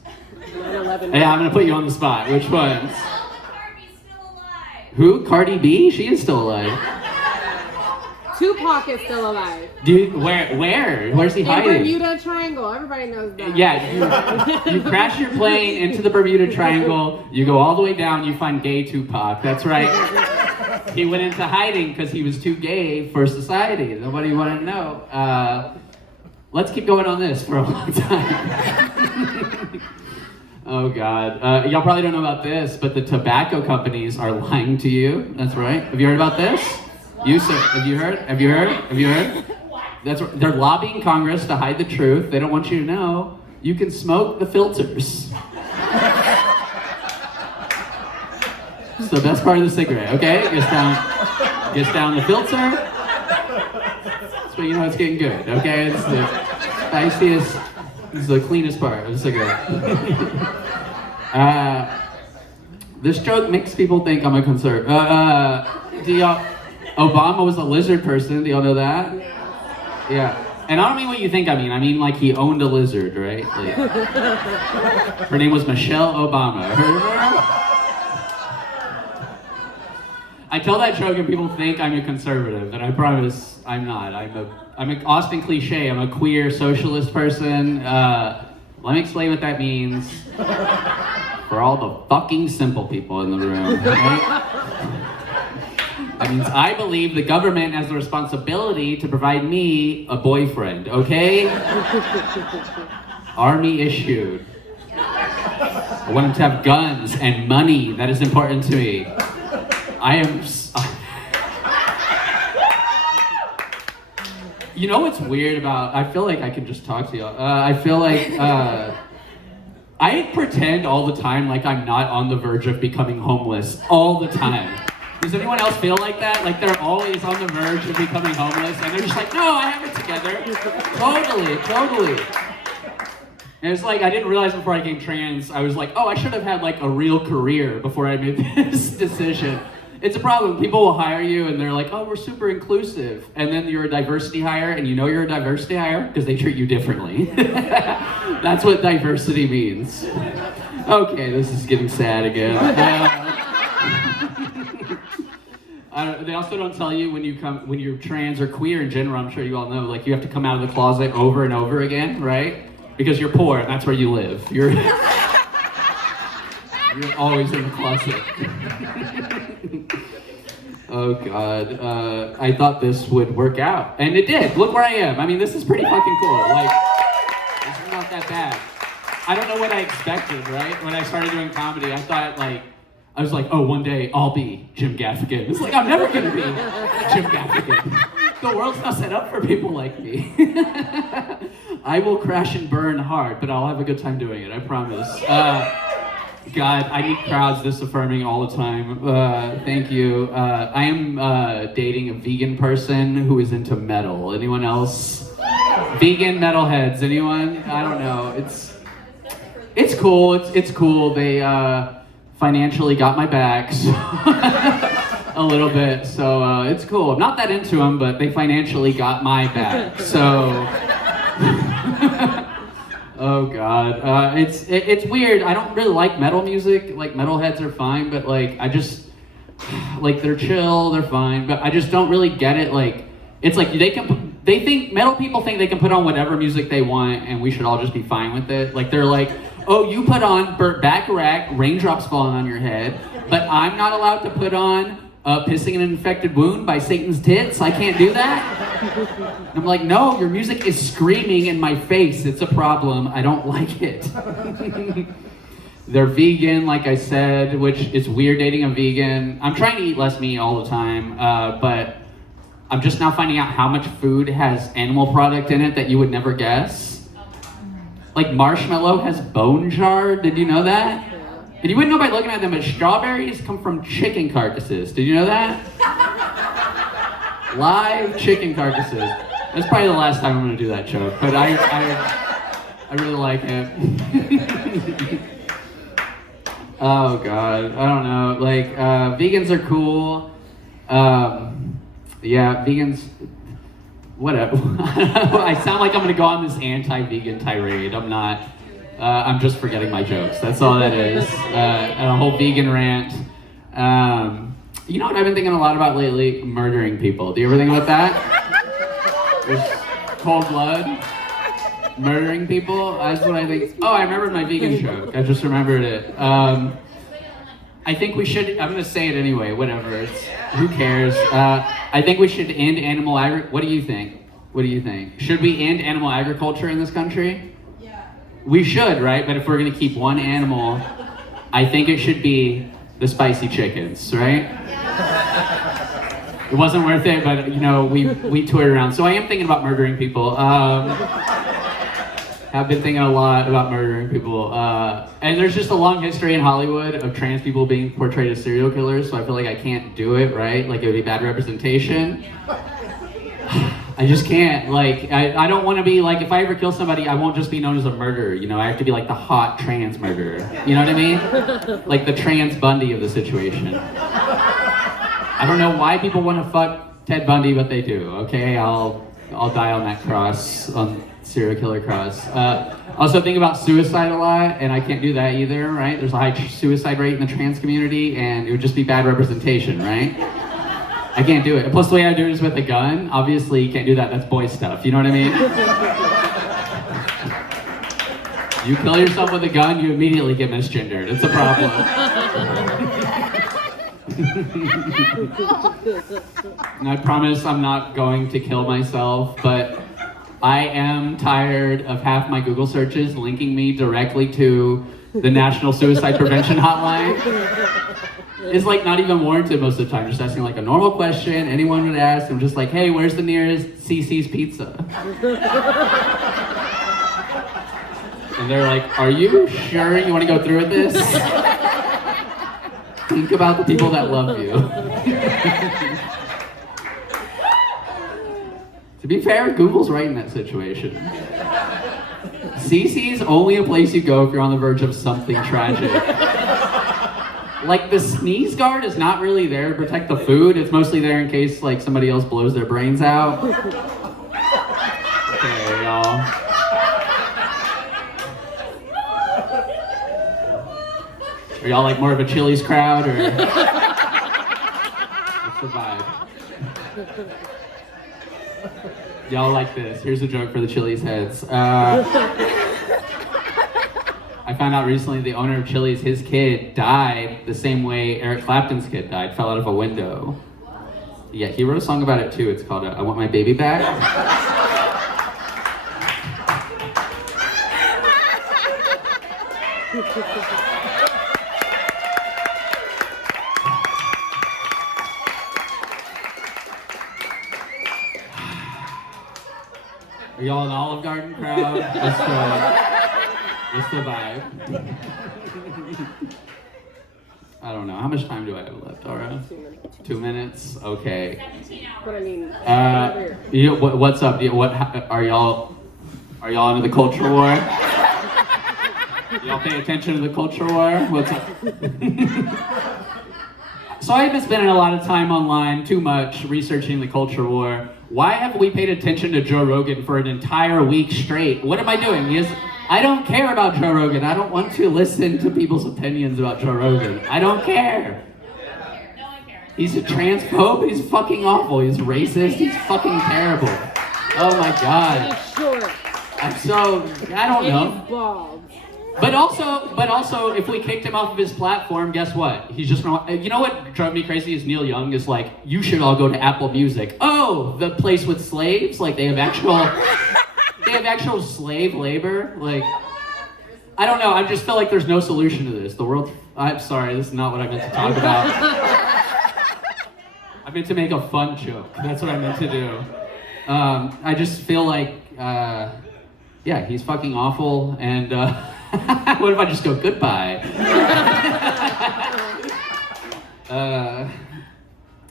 9/11. Yeah, I'm gonna put you on the spot. Which ones? Who? Cardi B? She is still alive. Tupac is still alive. Dude, where? Where's he In hiding? Bermuda Triangle. Everybody knows that. Yeah, you crash your plane into the Bermuda Triangle, you go all the way down, you find gay Tupac. That's right. He went into hiding because he was too gay for society. Nobody wanted to know. Let's keep going on this for a long time. Oh God. Y'all probably don't know about this, but the tobacco companies are lying to you. That's right. Have you heard about this? You sir, have you heard? Have you heard? Have you heard? That's right. They're lobbying Congress to hide the truth. They don't want you to know. You can smoke the filters. It's the best part of the cigarette, okay? Gets down the filter. So you know it's getting good, okay? It's the spiciest, it's the cleanest part of the cigarette. This joke makes people think I'm a conservative. Obama was a lizard person. Do y'all know that? Yeah. And I don't mean what you think I mean. I mean like he owned a lizard, right? Like, her name was Michelle Obama. I tell that joke and people think I'm a conservative, and I promise I'm not. I'm an Austin cliche. I'm a queer socialist person. Let me explain what that means for all the fucking simple people in the room. Right? That means I believe the government has the responsibility to provide me a boyfriend, okay? Army issued. I want him to have guns and money. That is important to me. I am... You know what's weird about... I feel like I can just talk to y'all. I feel like... I pretend all the time like I'm not on the verge of becoming homeless. All the time. Does anyone else feel like that? Like they're always on the verge of becoming homeless and they're just like, no, I have it together. Totally. And it's like, I didn't realize before I became trans, I was like, oh, I should have had like a real career before I made this decision. It's a problem. People will hire you and they're like, oh, we're super inclusive. And then you're a diversity hire and you know you're a diversity hire because they treat you differently. That's what diversity means. Okay, this is getting sad again. They also don't tell you when you're trans or queer in general, I'm sure you all know, like you have to come out of the closet over and over again, right? Because you're poor and that's where you live. You're always in the closet. Oh God, I thought this would work out. And it did. Look where I am. I mean, this is pretty fucking cool. Like, this is not that bad. I don't know what I expected, right? When I started doing comedy, I thought I was like, oh, one day I'll be Jim Gaffigan. It's like, I'm never gonna be Jim Gaffigan. The world's not set up for people like me. I will crash and burn hard, but I'll have a good time doing it, I promise. God, I need crowds this affirming all the time. Thank you. I am dating a vegan person who is into metal. Anyone else? Vegan metalheads, anyone? I don't know. It's cool, it's cool. They financially got my back so a little bit, so it's cool. I'm not that into them, but they financially got my back, so... Oh God, it's weird. I don't really like metal music. Like metalheads are fine, but like I just like they're chill, they're fine. But I just don't really get it. Like it's like they think metal people think they can put on whatever music they want, and we should all just be fine with it. Like they're like, oh, you put on Burt Bacharach, Raindrops Falling on Your Head, but I'm not allowed to put on Pissing in an Infected Wound by Satan's Tits. I can't do that. I'm like, no, your music is screaming in my face. It's a problem. I don't like it. They're vegan, like I said, which is weird dating a vegan. I'm trying to eat less meat all the time, but I'm just now finding out how much food has animal product in it that you would never guess. Like marshmallow has bone jar. Did you know that? And you wouldn't know by looking at them, but strawberries come from chicken carcasses. Did you know that? Live chicken carcasses. That's probably the last time I'm gonna do that joke, but I really like it. Oh God, I don't know. Like vegans are cool. Yeah, vegans. whatever. I sound like I'm gonna go on this anti-vegan tirade. I'm not. I'm just forgetting my jokes. That's all that is. A whole vegan rant. You know what I've been thinking a lot about lately? Murdering people. Do you ever think about that? There's cold blood. Murdering people. That's what I think. Oh, I remembered my vegan joke. I just remembered it. I think we should. I'm gonna say it anyway. Whatever. Who cares? I think we should end animal agriculture. What do you think? What do you think? Should we end animal agriculture in this country? We should, right? But if we're gonna keep one animal, I think it should be the spicy chickens, right? It wasn't worth it, but you know, we toured around. So I am thinking about murdering people. I've been thinking a lot about murdering people. And there's just a long history in Hollywood of trans people being portrayed as serial killers, so I feel like I can't do it, right? Like it would be bad representation. I just can't, like, I don't want to be, like, if I ever kill somebody, I won't just be known as a murderer, you know? I have to be, like, the hot trans murderer, you know what I mean? Like the trans Bundy of the situation. I don't know why people want to fuck Ted Bundy, but they do, okay? I'll die on that cross, on serial killer cross. Also think about suicide a lot, and I can't do that either, right? There's a high suicide rate in the trans community, and it would just be bad representation, right? I can't do it. Plus, the way I do it is with a gun. Obviously, you can't do that. That's boy stuff. You know what I mean? You kill yourself with a gun, you immediately get misgendered. It's a problem. And I promise I'm not going to kill myself, but I am tired of half my Google searches linking me directly to the National Suicide Prevention Hotline. It's like not even warranted most of the time. Just asking like a normal question anyone would ask. I'm just like, hey, where's the nearest CC's Pizza? And they're like, are you sure you want to go through with this? Think about the people that love you. To be fair, Google's right in that situation. CC's only a place you go if you're on the verge of something tragic. Like the sneeze guard is not really there to protect the food. It's mostly there in case like somebody else blows their brains out. Okay, y'all. Are y'all like more of a Chili's crowd or what's the vibe? Y'all like this. Here's a joke for the Chili's heads. I found out recently the owner of Chili's, his kid died the same way Eric Clapton's kid died, fell out of a window. Yeah, he wrote a song about it too. It's called I Want My Baby Back. Are y'all an Olive Garden crowd? What's the vibe? I don't know. How much time do I have left, Aura? 2 minutes? Okay. But I mean, what's up? Are y'all into the culture war? Y'all pay attention to the culture war? What's up? So I've been spending a lot of time online, too much, researching the culture war. Why haven't we paid attention to Joe Rogan for an entire week straight? What am I doing? I don't care about Joe Rogan. I don't want to listen to people's opinions about Joe Rogan. I don't care. He's a transphobe. He's fucking awful. He's racist. He's fucking terrible. Oh my God. I don't know. But also, if we kicked him off of his platform, guess what? He's just gonna, you know what drove me crazy is Neil Young is like, you should all go to Apple Music. Oh, the place with slaves? Like they have actual slave labor? Like, I don't know, I just feel like there's no solution to this. The world, I'm sorry, this is not what I meant to talk about. I meant to make a fun joke. That's what I meant to do. I just feel like, yeah, he's fucking awful and, what if I just go goodbye?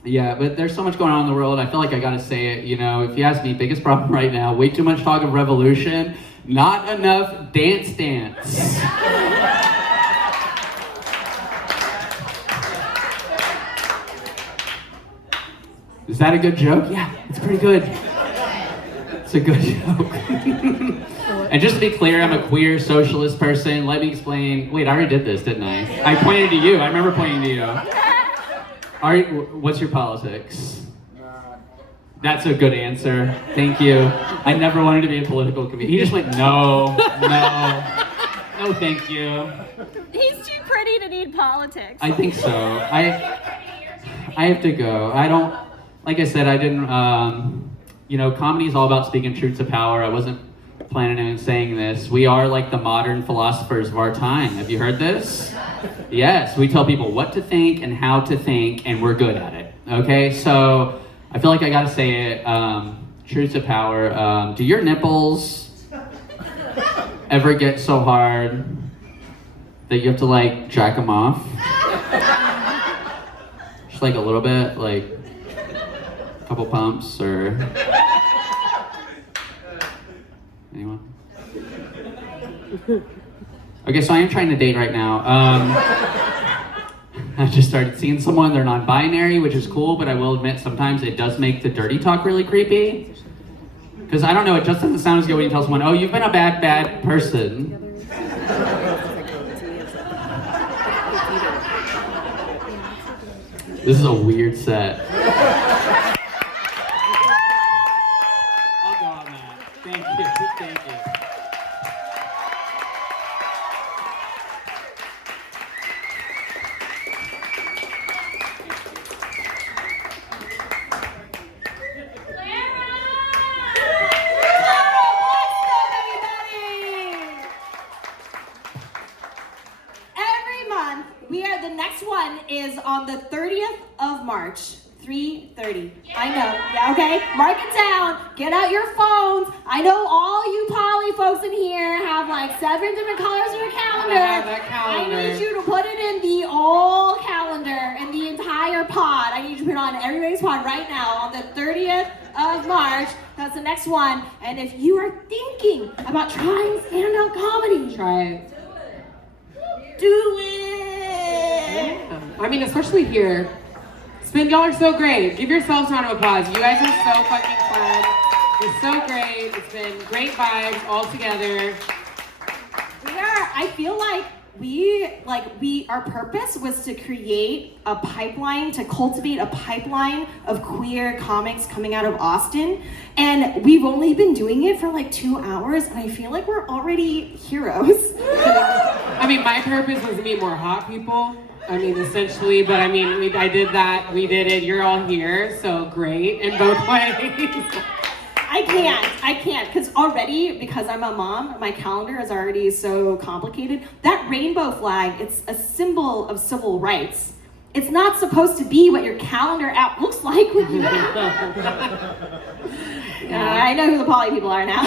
Yeah, but there's so much going on in the world. I feel like I gotta say it. You know, if you ask me, biggest problem right now, way too much talk of revolution, not enough dance. Is that a good joke? Yeah, it's pretty good. It's a good joke. And just to be clear, I'm a queer socialist person. Let me explain. Wait, I already did this, didn't I? I pointed to you. I remember pointing to you. What's your politics? That's a good answer. Thank you. I never wanted to be a political comedian. He just went, no, thank you. He's too pretty to need politics. I think so. I have to go. I don't, like I said, I didn't, comedy is all about speaking truth to power. I wasn't planning on saying this. We are like the modern philosophers of our time. Have you heard this? Yes, we tell people what to think and how to think, and we're good at it. Okay, so I feel like I gotta say it. Truth to power. Do your nipples ever get so hard that you have to like jack them off? Just like a little bit, like a couple pumps, or anyone? Okay, so I am trying to date right now. I just started seeing someone, they're non-binary, which is cool, but I will admit sometimes it does make the dirty talk really creepy. Because I don't know, it just doesn't sound as good when you tell someone, oh, you've been a bad person. This is a weird set. I'll go on that. Thank you. The next one is on the 30th of March, 3:30. I know. Yeah, okay. Mark it down. Get out your phones. I know all you poly folks in here have like 7 different colors in your calendar. I have that calendar. I need you to put it in the all calendar in the entire pod. I need you to put it on everybody's pod right now on the 30th of March. That's the next one. And if you are thinking about trying stand-up comedy, Try it. do it. I mean, especially here. Y'all are so great. Give yourselves a round of applause. You guys are so fucking fun. You're so great. It's been great vibes all together. I feel like our purpose was to create a pipeline, to cultivate a pipeline of queer comics coming out of Austin. And we've only been doing it for like 2 hours, and I feel like we're already heroes. I mean, my purpose was to meet more hot people. I mean, essentially, but I mean, I did that. We did it. You're all here, so great in both ways. I can't, because I'm a mom, my calendar is already so complicated. That rainbow flag, it's a symbol of civil rights. It's not supposed to be what your calendar app looks like with you. I know who the poly people are now.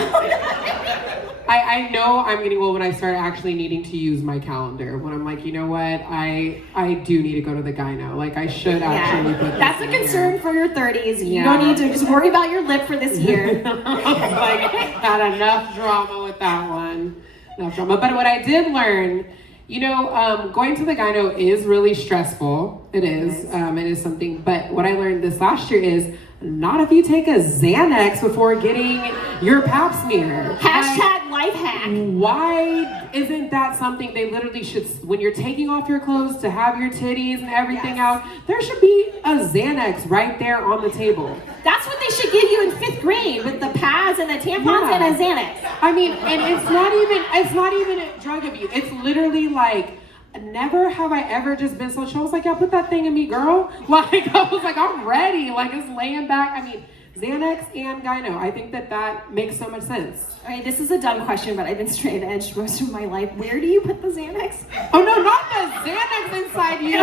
I know I'm getting old when I start actually needing to use my calendar. When I'm like, you know what, I do need to go to the gyno. Like, I should actually put this That's a in concern here. for your 30s. You don't need to just worry about your lip for this year. Like, had enough drama with that one. Enough drama. But what I did learn, going to the gyno is really stressful. It is. It is something. But what I learned this last year is not if you take a Xanax before getting your pap smear. Hashtag life hack. Why isn't that something they literally should, when you're taking off your clothes to have your titties and everything out, there should be a Xanax right there on the table. That's what they should give you in 5th grade with the pads and the tampons and a Xanax. I mean, and it's not even a drug abuse. It's literally like, never have I ever just been so chill. I was like, yeah, put that thing in me, girl. Like, I was like, I'm ready. Like, it's laying back. I mean, Xanax and gyno. I think that makes so much sense. All right, this is a dumb question, but I've been straight edge most of my life. Where do you put the Xanax? Oh no, not the Xanax inside you.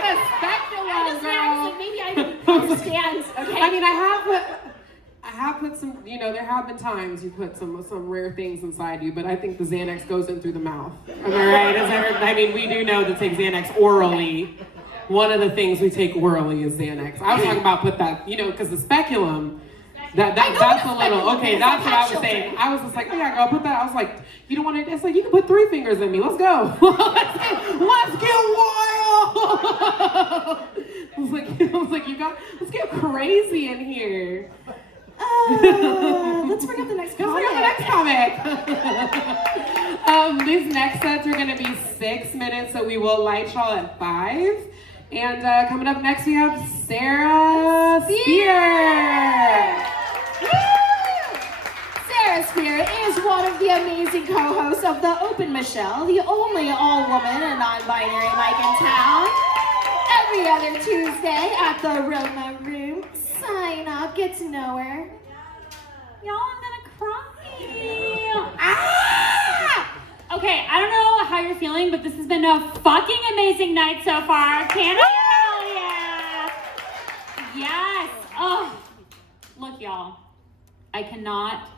The speculum, girl. Maybe I didn't understand. Okay. I mean, I have put some, there have been times you put some rare things inside you, but I think the Xanax goes in through the mouth. Am I right? I mean, we do know to take Xanax orally. One of the things we take orally is Xanax. I was talking about put that, because the speculum, that's a little, okay, that's what I was saying. I was just like, oh yeah, girl, put that. I was like, you don't want to, it's like, you can put 3 fingers in me. Let's go. Let's get wild. I was like, let's get crazy in here. Let's bring up the next Let's comic. bring up the next comic. These next sets are going to be 6 minutes, so we will light y'all at 5. And coming up next, we have Sarah Spear. Sarah Spear is one of the amazing co-hosts of The Open Michelle, the only all-woman and non-binary mic in town. Every other Tuesday at the Roma Room. Sign up, get to know her. Y'all, I'm gonna cry. Okay, I don't know how you're feeling, but this has been a fucking amazing night so far. Can I? Hell yeah! Yes. Oh, look, y'all. I cannot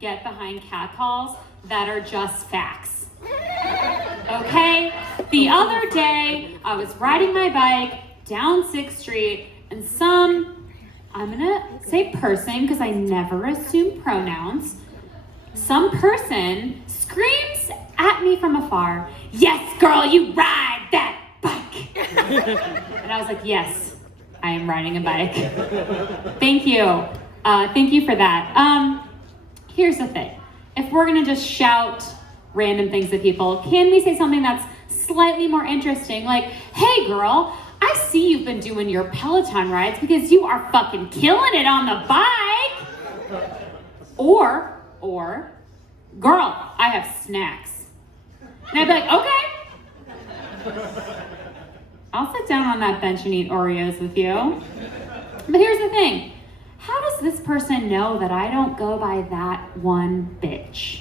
get behind catcalls that are just facts. Okay? The other day, I was riding my bike down 6th Street, and I'm gonna say person because I never assume pronouns. Some person screams at me from afar, "Yes, girl, you ride that bike." And I was like, yes, I am riding a bike. Thank you. Thank you for that. Here's the thing. If we're gonna just shout random things at people, can we say something that's slightly more interesting? Like, hey girl, I see you've been doing your Peloton rides because you are fucking killing it on the bike. Or, girl, I have snacks. And I'd be like, okay. I'll sit down on that bench and eat Oreos with you. But here's the thing. How does this person know that I don't go by that one bitch?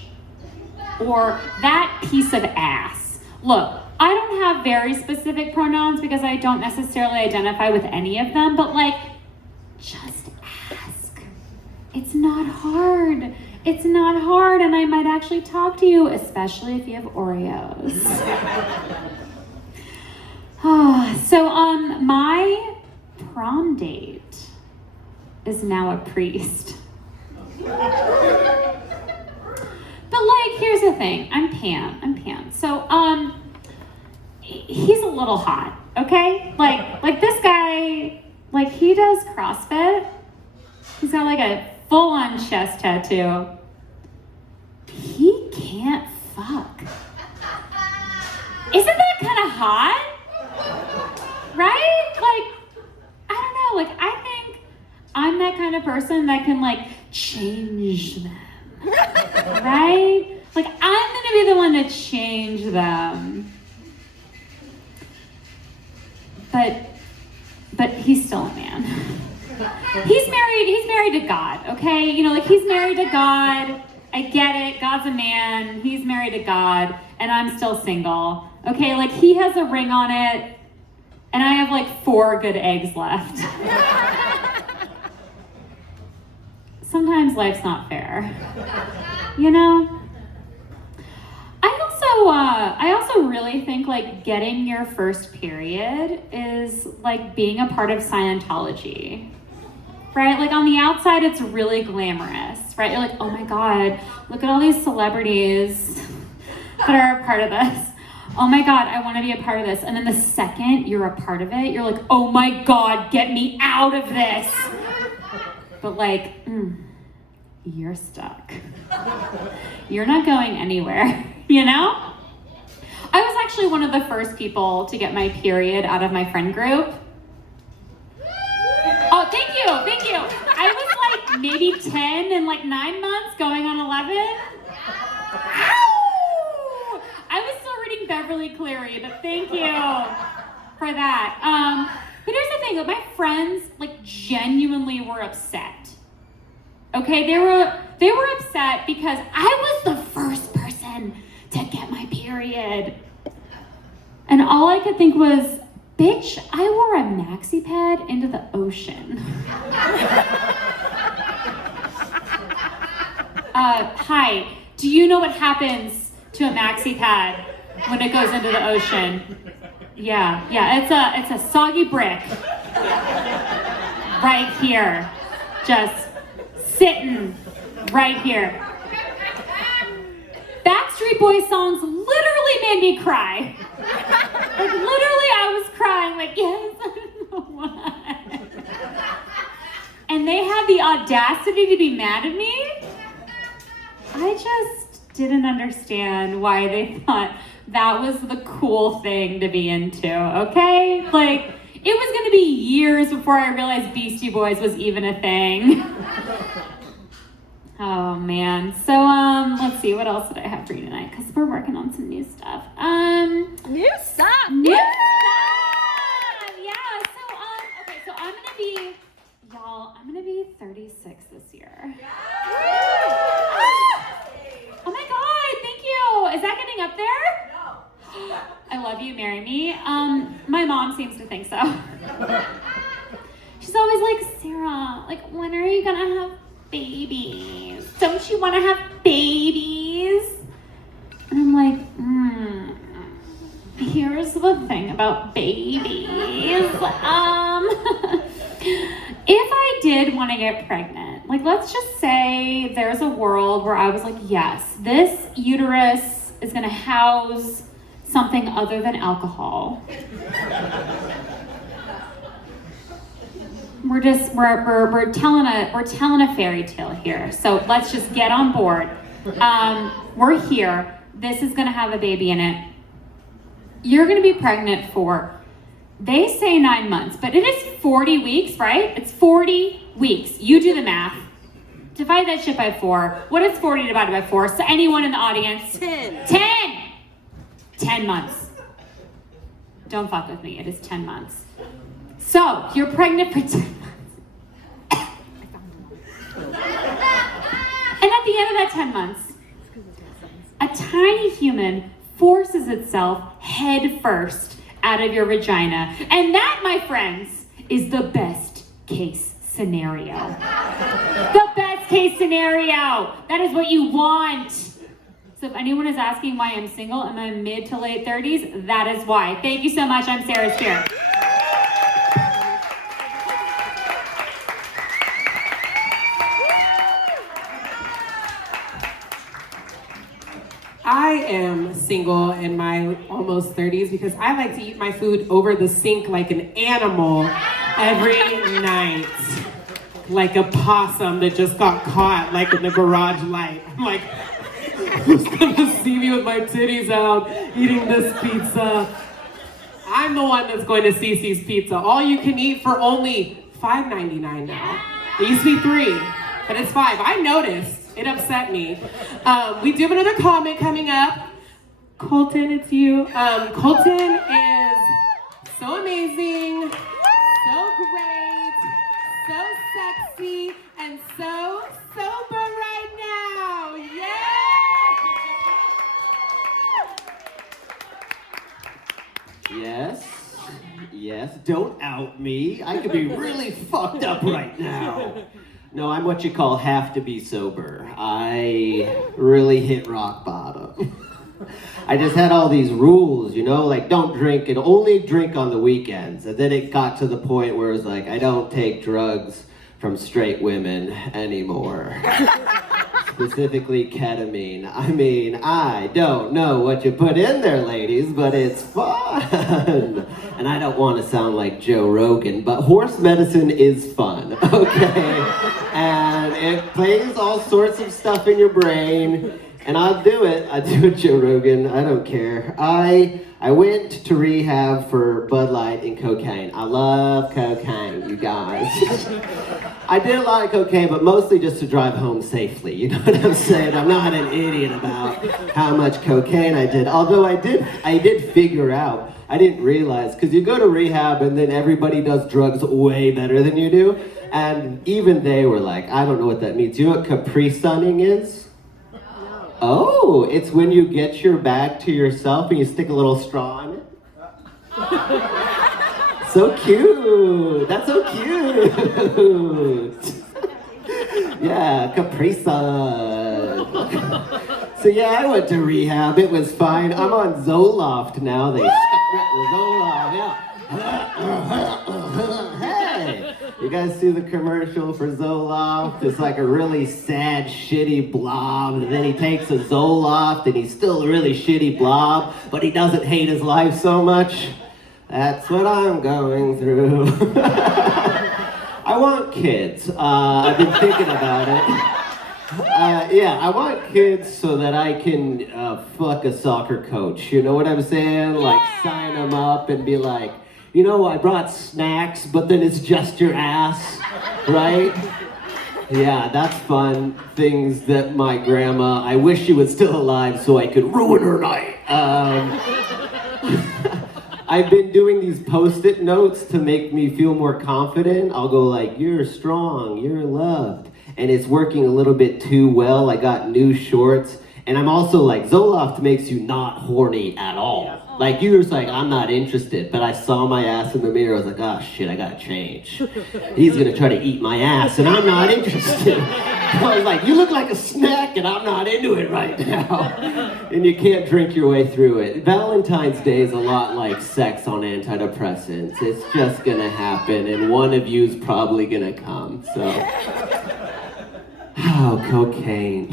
Or that piece of ass? Look, I don't have very specific pronouns because I don't necessarily identify with any of them, but like, just ask. It's not hard. It's not hard, and I might actually talk to you, especially if you have Oreos. So, my prom date is now a priest. But like, here's the thing. I'm Pam. So, he's a little hot, okay? Like this guy, like he does CrossFit. He's got like a full-on chest tattoo. He can't fuck. Isn't that kind of hot? Right? Like, I don't know. Like, I think I'm that kind of person that can like change them. Right? Like, I'm gonna be the one to change them. But he's still a man. He's married to God, okay? You know, like he's married to God. I get it, God's a man, he's married to God, and I'm still single. Okay, like he has a ring on it, and I have like 4 good eggs left. Sometimes life's not fair. You know? I also really think like getting your first period is like being a part of Scientology, right? Like on the outside, it's really glamorous, right? You're like, oh my God, look at all these celebrities that are a part of this. Oh my God, I want to be a part of this. And then the second you're a part of it, you're like, oh my God, get me out of this. But like, you're stuck. You're not going anywhere, you know? I was actually one of the first people to get my period out of my friend group. Oh, thank you. I was like maybe 10 and like 9 months going on 11. Ow! I was still reading Beverly Cleary, but thank you for that. But here's the thing, like my friends like genuinely were upset. Okay, they were upset because I was the first person to get my period. And all I could think was, bitch, I wore a maxi pad into the ocean. Hi, do you know what happens to a maxi pad when it goes into the ocean? Yeah, it's a soggy brick. Right here, just sitting right here. Backstreet Boys songs literally made me cry. Like literally I was crying like, yes, I don't know why. and they had the audacity to be mad at me. I just didn't understand why they thought that was the cool thing to be into, okay? Like, it was gonna be years before I realized Beastie Boys was even a thing. Oh man, so let's see, what else did I have for you tonight? Because we're working on some new stuff. New stuff. New stuff! Yeah, so, okay, so I'm gonna be, y'all, I'm gonna be 36 this year. Oh my God, thank you. Is that getting up there? No. I love you, marry me. My mom seems to think so. She's always like, Sarah, like, when are you gonna have babies? Don't you wanna have babies? And I'm like, here's the thing about babies. If I did want to get pregnant, like let's just say there's a world where I was like, yes, this uterus is gonna house something other than alcohol. We're telling a fairy tale here. So let's just get on board. We're here. This is gonna have a baby in it. You're gonna be pregnant for, they say 9 months, but it is 40 weeks, right? It's 40 weeks. You do the math. Divide that shit by 4. What is 40 divided by 4? So anyone in the audience? 10. 10 months. Don't fuck with me. It is 10 months. So you're pregnant for 10 months. And at the end of that 10 months, a tiny human forces itself head first out of your vagina. And that, my friends, is the best case scenario. The best case scenario. That is what you want. So if anyone is asking why I'm single in my mid to late 30s, that is why. Thank you so much. I'm Sarah Spear. I am single in my almost 30s because I like to eat my food over the sink like an animal every night. Like a possum that just got caught like in the garage light. I'm like, who's gonna see me with my titties out eating this pizza? I'm the one that's going to Cece's Pizza. All you can eat for only $5.99 now. It used to be $3, but it's $5. I noticed. It upset me. We do have another comment coming up. Colton, it's you. Colton is so amazing, so great, so sexy, and so sober right now. Yeah! Yes, don't out me. I could be really fucked up right now. No, I'm what you call have to be sober. I really hit rock bottom. I just had all these rules, you know, like don't drink and only drink on the weekends. And then it got to the point where it was like, I don't take drugs from straight women anymore. Specifically ketamine. I mean, I don't know what you put in there, ladies, but it's fun. And I don't want to sound like Joe Rogan, but horse medicine is fun, okay? And it plays all sorts of stuff in your brain, and I'll do it. I do it, Joe Rogan. I don't care. I went to rehab for Bud Light and cocaine. I love cocaine, you guys. I did a lot of cocaine, but mostly just to drive home safely. You know what I'm saying? I'm not an idiot about how much cocaine I did. Although I did figure out, I didn't realize, because you go to rehab and then everybody does drugs way better than you do. And even they were like, I don't know what that means. You know what Capri Sunning is? Oh, it's when you get your bag to yourself and you stick a little straw in it. So cute. That's so cute. Yeah, Capri Sun. So yeah, I went to rehab. It was fine. I'm on Zoloft now. They Zoloft, yeah. Hey, you guys see the commercial for Zoloft? It's like a really sad, shitty blob, and then he takes a Zoloft, and he's still a really shitty blob, but he doesn't hate his life so much. That's what I'm going through. I want kids. I've been thinking about it. Yeah, I want kids so that I can fuck a soccer coach. You know what I'm saying? Like sign them up and be like, you know, I brought snacks, but then it's just your ass, right? Yeah, that's fun. Things that my grandma, I wish she was still alive so I could ruin her night. I've been doing these post-it notes to make me feel more confident. I'll go like, you're strong, you're loved. And it's working a little bit too well. I got new shorts. And I'm also like, Zoloft makes you not horny at all. Like, you were just like, I'm not interested. But I saw my ass in the mirror. I was like, oh shit, I gotta change. He's gonna try to eat my ass and I'm not interested. I was like, you look like a snack and I'm not into it right now. And you can't drink your way through it. Valentine's Day is a lot like sex on antidepressants. It's just gonna happen and one of you's probably gonna come, so. Oh, cocaine.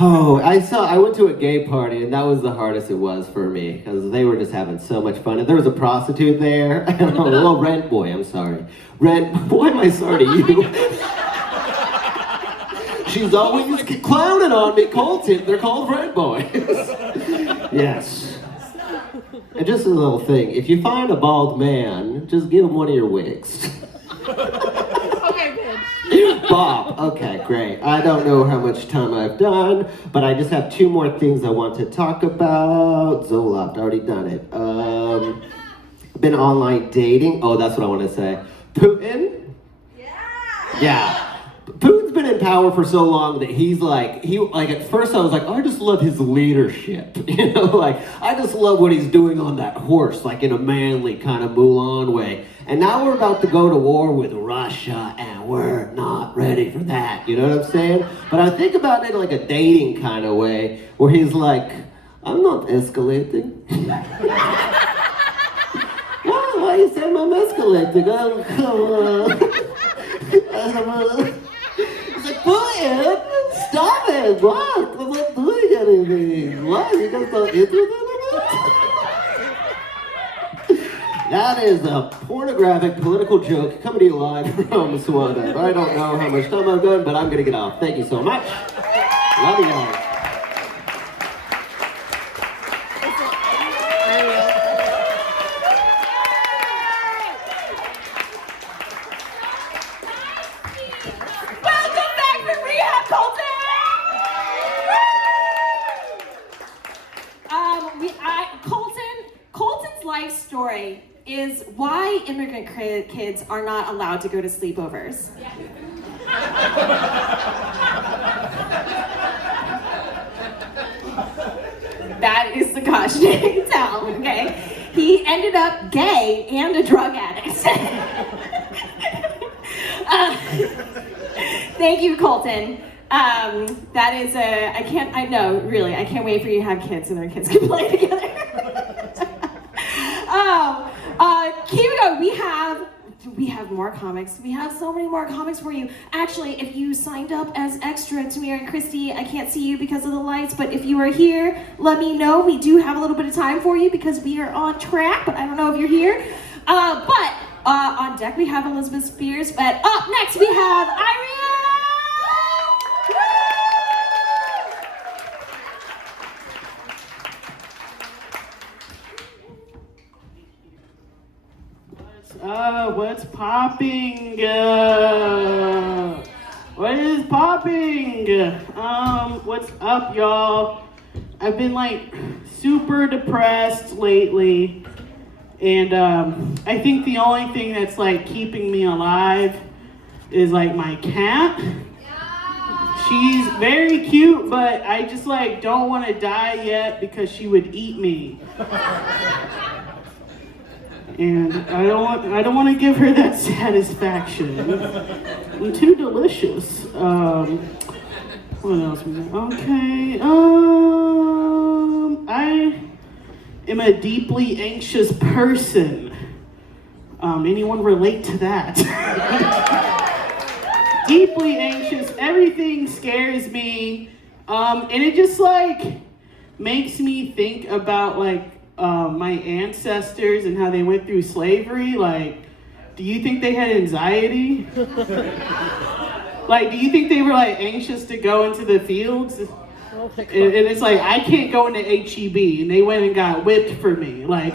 Oh, I went to a gay party and that was the hardest it was for me because they were just having so much fun. And there was a prostitute there. Well, Rent Boy, I'm sorry. Why am I sorry to you? She's always clowning on me, Colton. They're called Rent Boys. Yes. And just a little thing, if you find a bald man, just give him one of your wigs. Bob. Okay, great. I don't know how much time I've done, but I just have 2 more things I want to talk about. Zoloft, already done it. Been online dating. Oh, that's what I want to say. Putin? Yeah. Putin's been in power for so long that he's like, at first I was like, oh, I just love his leadership. You know, like, I just love what he's doing on that horse, like in a manly kind of Mulan way. And now we're about to go to war with Russia, and we're not ready for that. You know what I'm saying? But I think about it like a dating kind of way, where he's like, I'm not escalating. Why you saying I'm escalating? Oh, come on. He's like, Putin, stop it. What? I'm not doing anything. What? You guys not interested in it? That is a pornographic political joke coming to you live from Swan. I don't know how much time I've done, but I'm going to get off. Thank you so much. Love you guys. Welcome back from rehab, Colton! Colton's life story is why immigrant kids are not allowed to go to sleepovers. That is the cautionary tale, okay? He ended up gay and a drug addict. Thank you, Colton. That is I can't wait for you to have kids and their kids can play together. Keep it going. We have more comics. We have so many more comics for you. Actually, if you signed up as extra to Mary and Christy, I can't see you because of the lights, but if you are here, let me know. We do have a little bit of time for you because we are on track, but I don't know if you're here. But on deck we have Elizabeth Spears, but up next we have Irene! What's popping? What is popping? What's up, y'all? I've been like super depressed lately, and I think the only thing that's like keeping me alive is like my cat. She's very cute, but I just like don't want to die yet because she would eat me. And I don't want to give her that satisfaction. I'm too delicious. What else we got? Okay. I am a deeply anxious person. Anyone relate to that? Deeply anxious. Everything scares me. And it just like makes me think about like my ancestors and how they went through slavery. Like do you think they had anxiety? Like, do you think they were like anxious to go into the fields? And it's like, I can't go into HEB, and they went and got whipped for me. Like,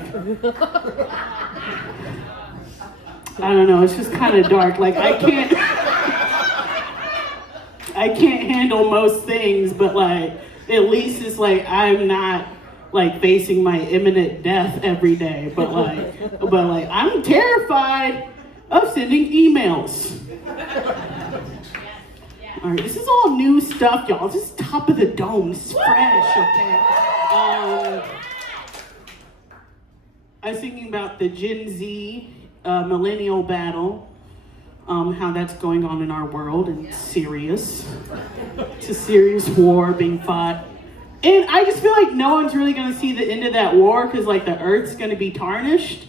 I don't know, it's just kind of dark. Like, I can't handle most things, but like, at least it's like, I'm not like facing my imminent death every day, but like, I'm terrified of sending emails. All right, this is all new stuff, y'all. This is top of the dome. This is fresh, okay? I was thinking about the Gen Z millennial battle, how that's going on in our world, and it's serious. It's a serious war being fought. And I just feel like no one's really gonna see the end of that war because like the earth's gonna be tarnished.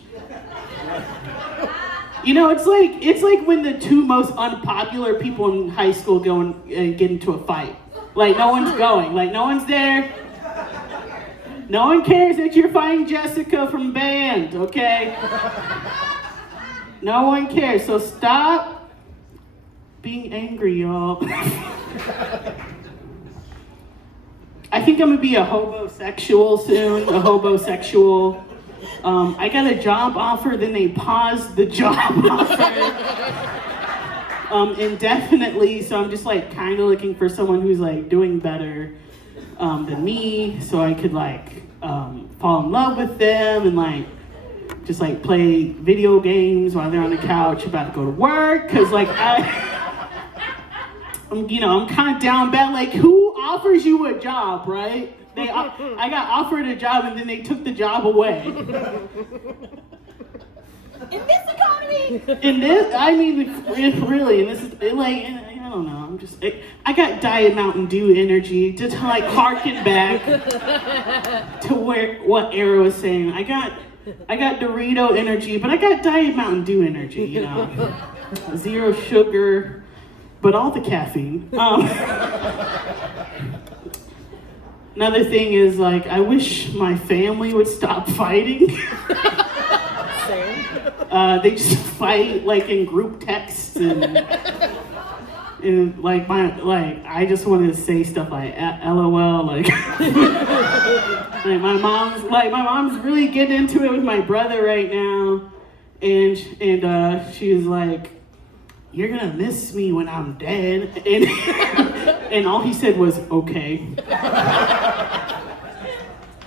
You know, it's like when the two most unpopular people in high school go and get into a fight. Like no one's going, like no one's there. No one cares that you're fighting Jessica from band, okay? No one cares, so stop being angry, y'all. I think I'm gonna be a hobosexual soon, a hobosexual. I got a job offer, then they paused the job offer indefinitely, so I'm just like kind of looking for someone who's like doing better than me, so I could like fall in love with them and like just like play video games while they're on the couch about to go to work, cause like I'm kind of down bad. Like, who offers you a job, right? I got offered a job and then they took the job away. In this economy. In this, I mean, really, and this is like, I don't know. I got Diet Mountain Dew energy to like harken back to what Era was saying. I got Dorito energy, but I got Diet Mountain Dew energy. You know, 0 sugar, but all the caffeine. Another thing is like, I wish my family would stop fighting. They just fight like in group texts and like I just want to say stuff like LOL, like like my mom's really getting into it with my brother right now, and she was like, "You're gonna miss me when I'm dead," and all he said was okay.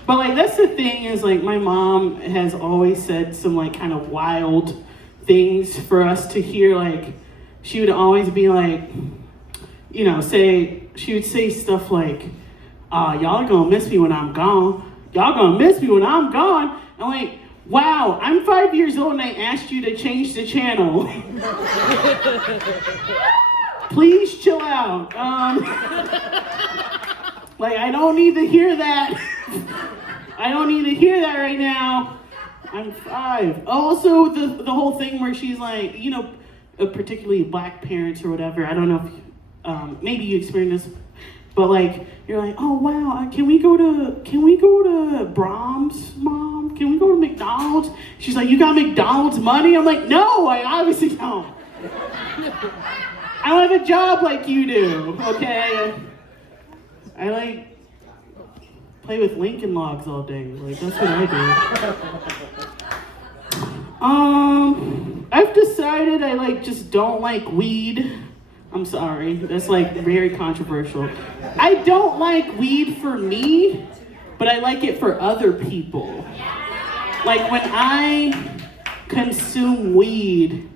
But like, that's the thing, is like my mom has always said some like kind of wild things for us to hear. Like, she would always be like, you know, she would say stuff like, y'all are gonna miss me when I'm gone. Y'all gonna miss me when I'm gone. I'm like, wow, I'm 5 years old and I asked you to change the channel. Please chill out. Like, I don't need to hear that. I don't need to hear that right now. I'm 5. Also, the whole thing where she's like, you know, particularly black parents or whatever. I don't know if maybe you experienced this, but like, you're like, oh wow, can we go to Brahms, Mom? Can we go to McDonald's? She's like, you got McDonald's money? I'm like, no, I obviously don't. I don't have a job like you do, okay? I like play with Lincoln Logs all day. Like, that's what I do. I've decided I like just don't like weed. I'm sorry, that's like very controversial. I don't like weed for me, but I like it for other people. Like, when I consume weed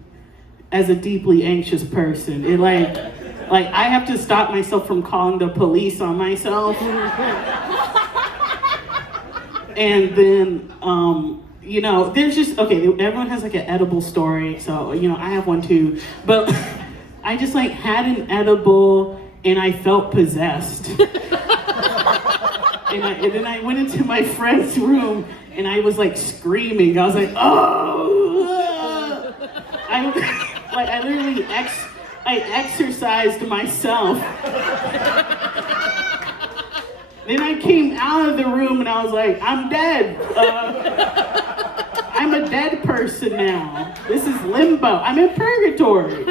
as a deeply anxious person, it like I have to stop myself from calling the police on myself. And then, you know, there's just, okay, everyone has like an edible story, so, you know, I have one too, but I just like had an edible and I felt possessed. And then I went into my friend's room and I was like screaming. I was like, oh! I literally exercised myself. Then I came out of the room and I was like, I'm dead. I'm a dead person now. This is limbo. I'm in purgatory.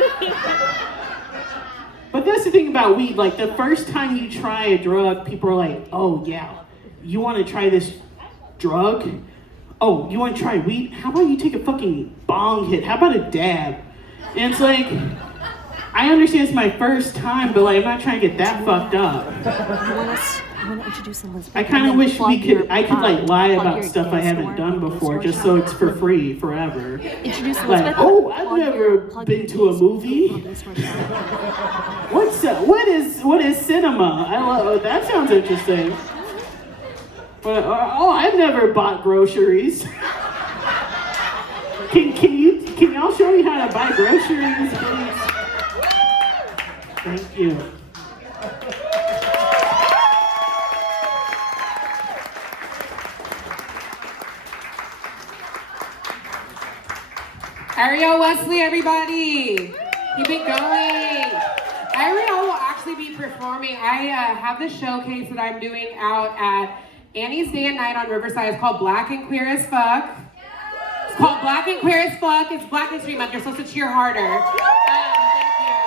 But that's the thing about weed. Like, the first time you try a drug, people are like, oh, yeah, you want to try this drug? Oh, you want to try weed? How about you take a fucking bong hit? How about a dab? And it's like, I understand it's my first time, but like, I'm not trying to get that fucked up. I want to introduce Elizabeth. I kind of wish I could like lie about stuff I haven't done before, just so it's for free forever. Introduce Elizabeth. Like, oh, I've never been to a movie. What is cinema? I love that. Sounds interesting. But oh, I've never bought groceries. Can y'all show me how to buy groceries, please? Thank you. Ariel Wesley, everybody. Keep it going. Ariel will actually be performing. I have this showcase that I'm doing out at Annie's Day and Night on Riverside. It's called Black and Queer as Fuck. It's called Black and Queer as Fuck. It's Black History Month. You're supposed to cheer harder. Thank you.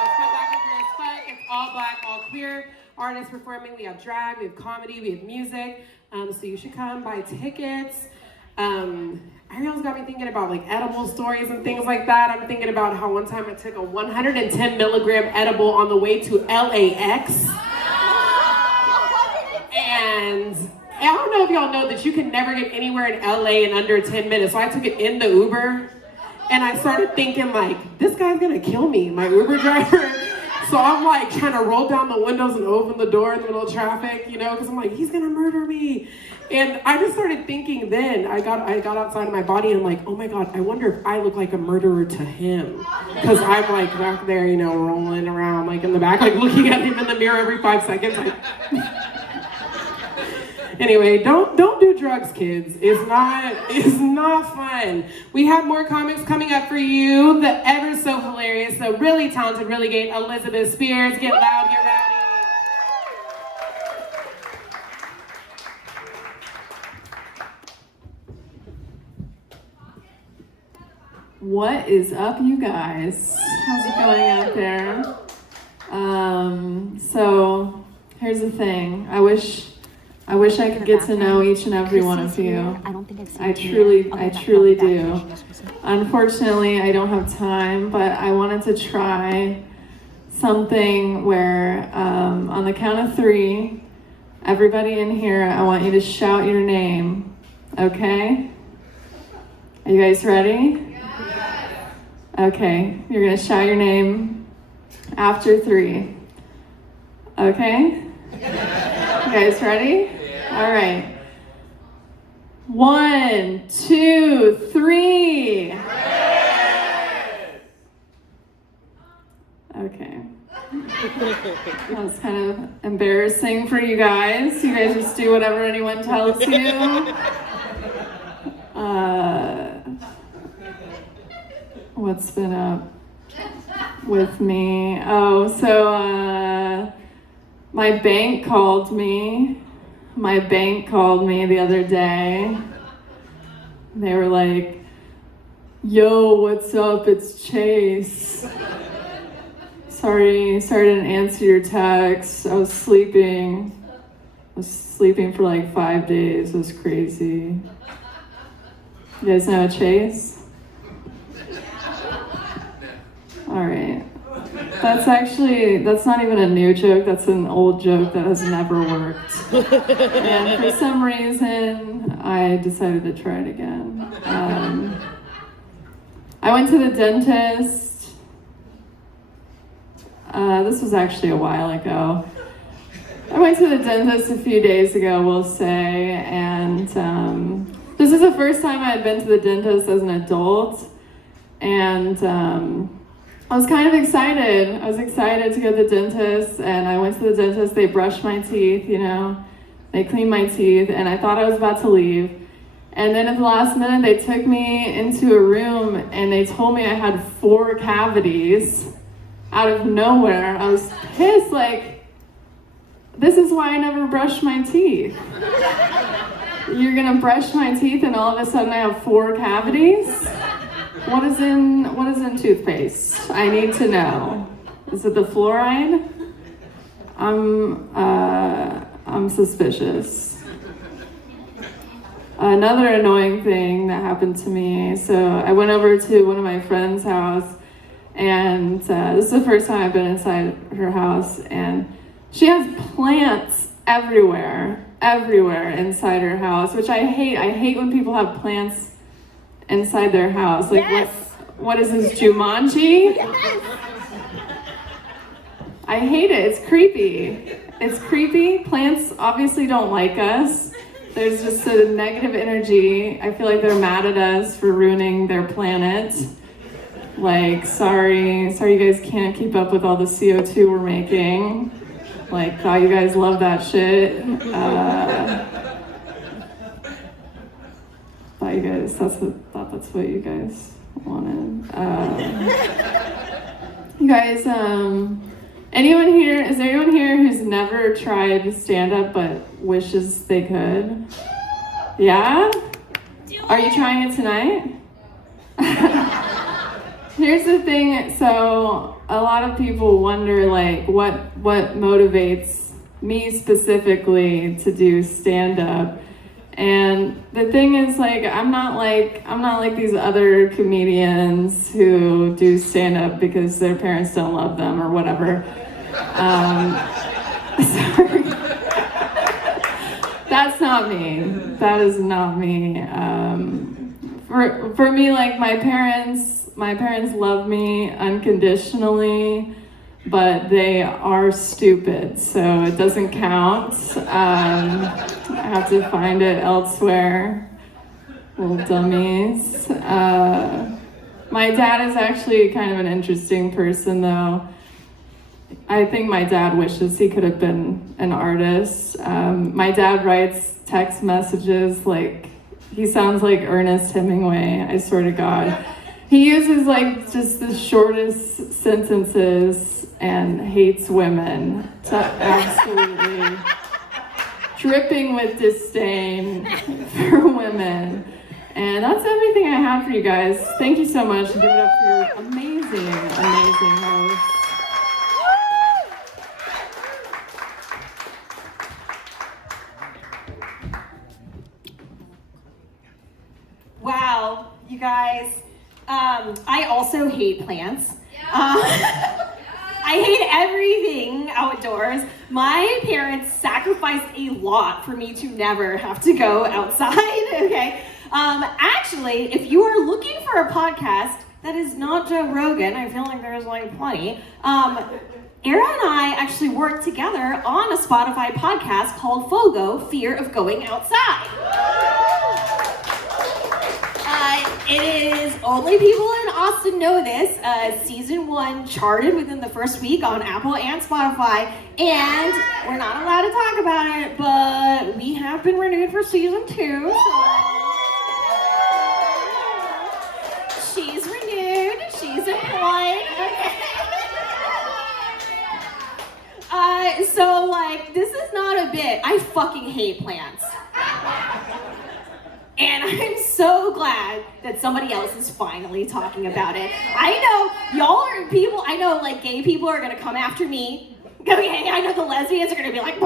It's called Black and Queer as Fuck. It's all black, all queer artists performing. We have drag, we have comedy, we have music. So you should come buy tickets. Ariel's got me thinking about like edible stories and things like that. I'm thinking about how one time I took a 110 milligram edible on the way to LAX. And I don't know if y'all know that you can never get anywhere in LA in under 10 minutes. So I took it in the Uber and I started thinking like, this guy's gonna kill me, my Uber driver. So I'm like trying to roll down the windows and open the door in the middle of traffic, you know, because I'm like, he's gonna murder me. And I just started thinking then, I got outside of my body and I'm like, oh my God, I wonder if I look like a murderer to him. Because I'm like back there, you know, rolling around like in the back, like looking at him in the mirror every 5 seconds. Like... Anyway, don't do drugs, kids. It's not fun. We have more comics coming up for you. The ever so hilarious, the really talented, really gay Elizabeth Spears. Get loud, get rowdy. What is up, you guys? How's it going out there? So here's the thing. I wish I could get to know each and every one of you. I don't think I've seen I truly do. Unfortunately, I don't have time, but I wanted to try something where on the count of 3, everybody in here, I want you to shout your name, okay? Are you guys ready? Okay, you're gonna shout your name after 3. Okay? You guys ready? All right. 1, 2, 3. Okay. That was kind of embarrassing for you guys. You guys just do whatever anyone tells you. What's been up with me? Oh, so my bank called me. My bank called me the other day. They were like, yo, what's up? It's Chase. Sorry I didn't answer your text. I was sleeping for like 5 days. It was crazy. You guys know Chase? All right. That's not even a new joke. That's an old joke that has never worked. And for some reason, I decided to try it again. I went to the dentist. This was actually a while ago. I went to the dentist a few days ago, we'll say, and this is the first time I had been to the dentist as an adult, and I was kind of excited. I was excited to go to the dentist, and I went to the dentist. They brushed my teeth, you know. They cleaned my teeth, and I thought I was about to leave. And then at the last minute, they took me into a room, and they told me I had 4 cavities out of nowhere. I was pissed, like, this is why I never brushed my teeth. You're gonna brush my teeth and all of a sudden I have 4 cavities? What is in toothpaste? I need to know. Is it the fluoride? I'm suspicious. Another annoying thing that happened to me, so I went over to one of my friend's house, and this is the first time I've been inside her house, and she has plants everywhere inside her house, which I hate. I hate when people have plants inside their house. Like, Yes. what is this, Jumanji? Yes. I hate it. It's creepy. It's creepy. Plants obviously don't like us. There's just a negative energy. I feel like they're mad at us for ruining their planet. Like, sorry you guys can't keep up with all the CO2 we're making. Like, thought you guys love that shit. Thought that's what you guys wanted. You guys, is there anyone here who's never tried stand-up but wishes they could? Yeah? Are you trying it tonight? Here's the thing, so a lot of people wonder, like, what motivates me specifically to do stand-up. And the thing is, like, I'm not like these other comedians who do stand-up because their parents don't love them or whatever. Sorry. That's not me. That is not me. For me, like, my parents love me unconditionally, but they are stupid, so it doesn't count. I have to find it elsewhere. Little dummies. My dad is actually kind of an interesting person, though. I think my dad wishes he could have been an artist. My dad writes text messages like, he sounds like Ernest Hemingway, I swear to God. He uses like just the shortest sentences and hates women. Absolutely dripping with disdain for women. And that's everything I have for you guys. Thank you so much. Give it up for your amazing, amazing host. Wow, you guys. I also hate plants. I hate everything outdoors. My parents sacrificed a lot for me to never have to go outside, okay? Actually, if you are looking for a podcast that is not Joe Rogan, I feel like there's like plenty, Era and I actually worked together on a Spotify podcast called Fogo, Fear of Going Outside. It is, only people in Austin know this, season 1 charted within the first week on Apple and Spotify, and we're not allowed to talk about it, but we have been renewed for season 2, so she's renewed, she's employed, okay. So like, this is not a bit, I fucking hate plants. And I'm so glad that somebody else is finally talking about it. I know y'all are people, I know like gay people are gonna come after me. Okay, I know the lesbians are gonna be like,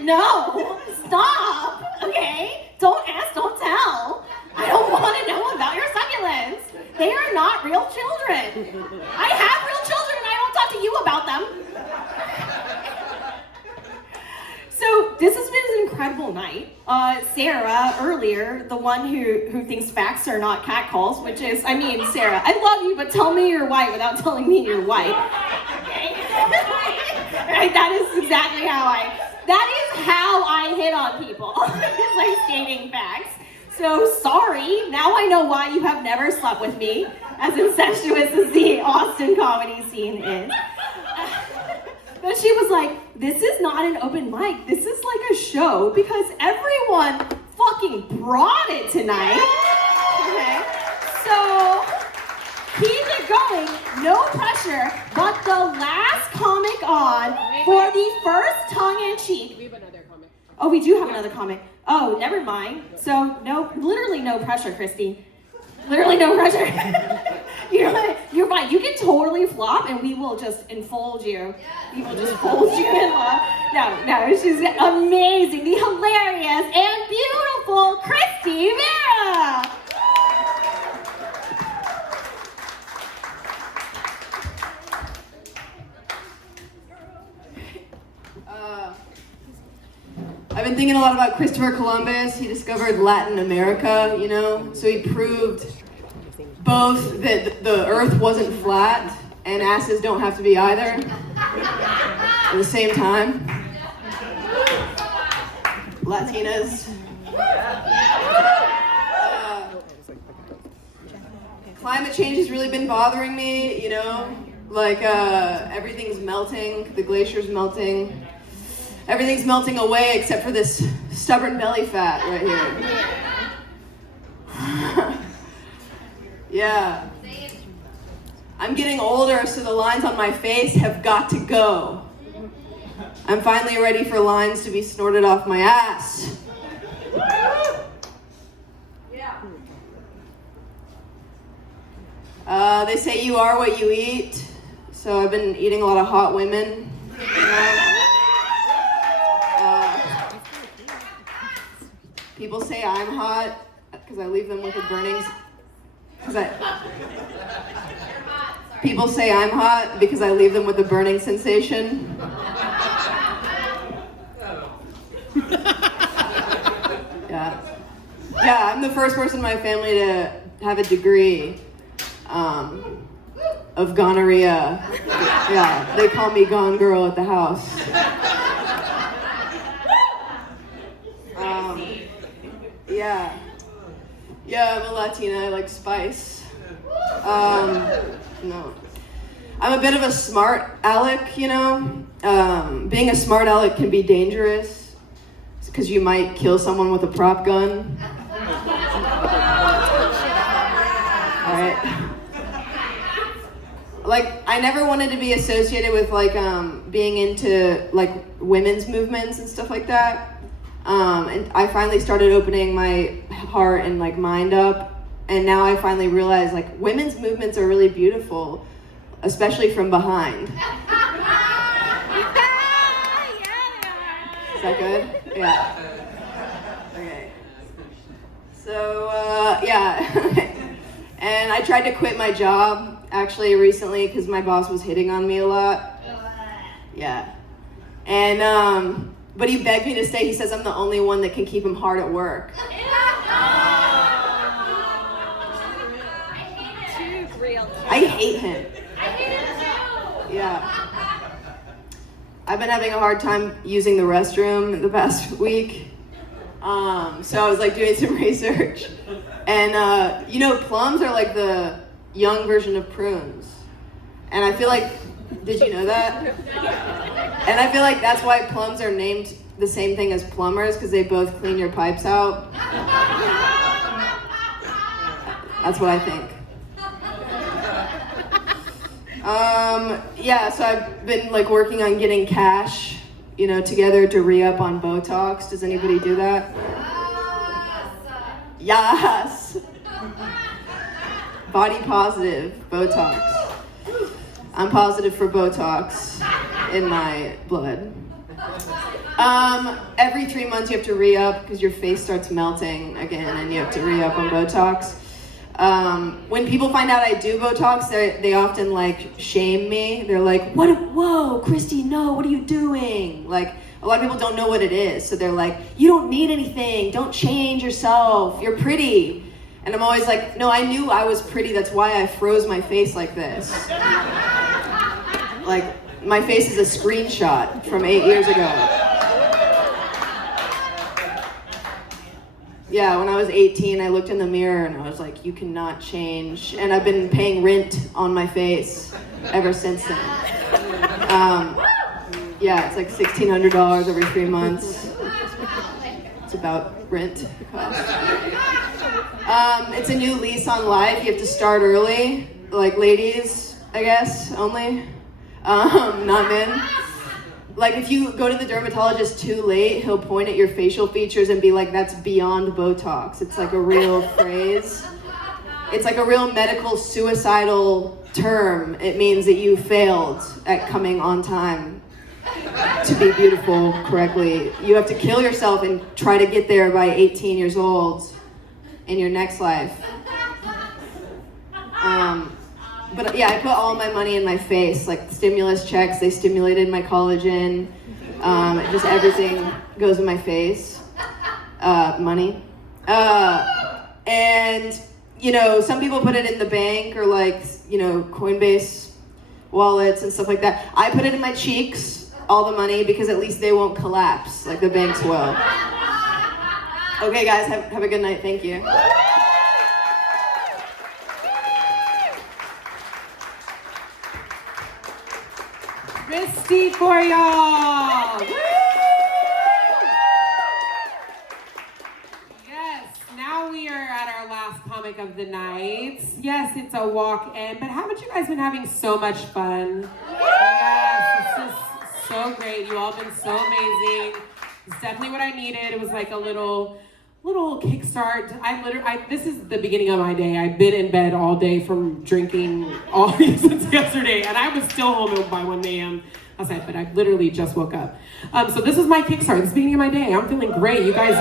no, stop, okay? Don't ask, don't tell. I don't wanna know about your succulents. They are not real children. I have real children and I don't talk to you about them. So this has been an incredible night. Sarah, earlier, the one who thinks facts are not catcalls, which is, I mean, Sarah, I love you, but tell me you're white without telling me you're white. Okay? Right, that is exactly how I hit on people. It's like stating facts. So sorry, now I know why you have never slept with me, as incestuous as the Austin comedy scene is. But she was like, this is not an open mic, this is like a show because everyone fucking brought it tonight. Okay? So, keep it going, no pressure, but the last comic on for the first tongue-in-cheek. We have another comic. Oh, we do have another comment. Oh, never mind. So literally no pressure, Christy. Literally no pressure. You're fine. You can totally flop, and we will just enfold you. We will just fold you in love. No, she's amazing, the hilarious and beautiful Christy Vera. I've been thinking a lot about Christopher Columbus. He discovered Latin America, so he proved both that the earth wasn't flat and asses don't have to be either at the same time. Latinas. Climate change has really been bothering me, everything's melting, the glacier's melting. Everything's melting away except for this stubborn belly fat right here. Yeah. I'm getting older, so the lines on my face have got to go. I'm finally ready for lines to be snorted off my ass. They say you are what you eat, so I've been eating a lot of hot women. People say I'm hot because I leave them with a burning. People say I'm hot because I leave them with a burning sensation. Yeah, I'm the first person in my family to have a degree of gonorrhea. Yeah, they call me Gone Girl at the house. Yeah, I'm a Latina. I like spice. No. I'm a bit of a smart aleck, being a smart aleck can be dangerous because you might kill someone with a prop gun. Alright. I never wanted to be associated with being into women's movements and stuff like that. And I finally started opening my heart and mind up, and now I finally realize women's movements are really beautiful, especially from behind. Is that good? Yeah. Okay. So and I tried to quit my job actually recently because my boss was hitting on me a lot. Yeah. And but he begged me to stay. He says I'm the only one that can keep him hard at work. I hate him. Yeah. I've been having a hard time using the restroom the past week. So I was doing some research. And plums are the young version of prunes. And I feel did you know that? And I feel that's why plums are named the same thing as plumbers, because they both clean your pipes out. That's what I think. So I've been working on getting cash, together to re-up on Botox. Does anybody do that? Yes! Body positive, Botox. I'm positive for Botox in my blood. Every 3 months you have to re-up because your face starts melting again and you have to re-up on Botox. When people find out I do Botox, they often shame me. They're like, whoa, Christy, no, what are you doing? A lot of people don't know what it is. So they're like, you don't need anything. Don't change yourself. You're pretty. And I'm always like, no, I knew I was pretty. That's why I froze my face like this. My face is a screenshot from 8 years ago. Yeah, when I was 18, I looked in the mirror and I was like, you cannot change. And I've been paying rent on my face ever since then. It's $1,600 every 3 months. It's about rent cost. It's a new lease on life. You have to start early, ladies, I guess, only. Not men. Like if you go to the dermatologist too late, he'll point at your facial features and be like, that's beyond Botox. It's like a real phrase. It's like a real medical suicidal term. It means that you failed at coming on time to be beautiful correctly. You have to kill yourself and try to get there by 18 years old in your next life. But yeah, I put all my money in my face, like stimulus checks, they stimulated my collagen, just everything goes in my face, money. And, you know, some people put it in the bank or like, you know, Coinbase wallets and stuff like that. I put it in my cheeks, all the money, because at least they won't collapse like the banks will. Okay guys, have a good night, thank you. Christy for y'all! Woo! Yes, now we are at our last comic of the night. Yes, it's a walk-in, but haven't you guys been having so much fun? Yes, this is so great. You all have been so amazing. It's definitely what I needed. It was like a little kickstart. This is the beginning of my day. I've been in bed all day from drinking all since yesterday, and I was still home by 1 a.m. last night, but I literally just woke up. So this is my kickstart. This is the beginning of my day. I'm feeling great. You guys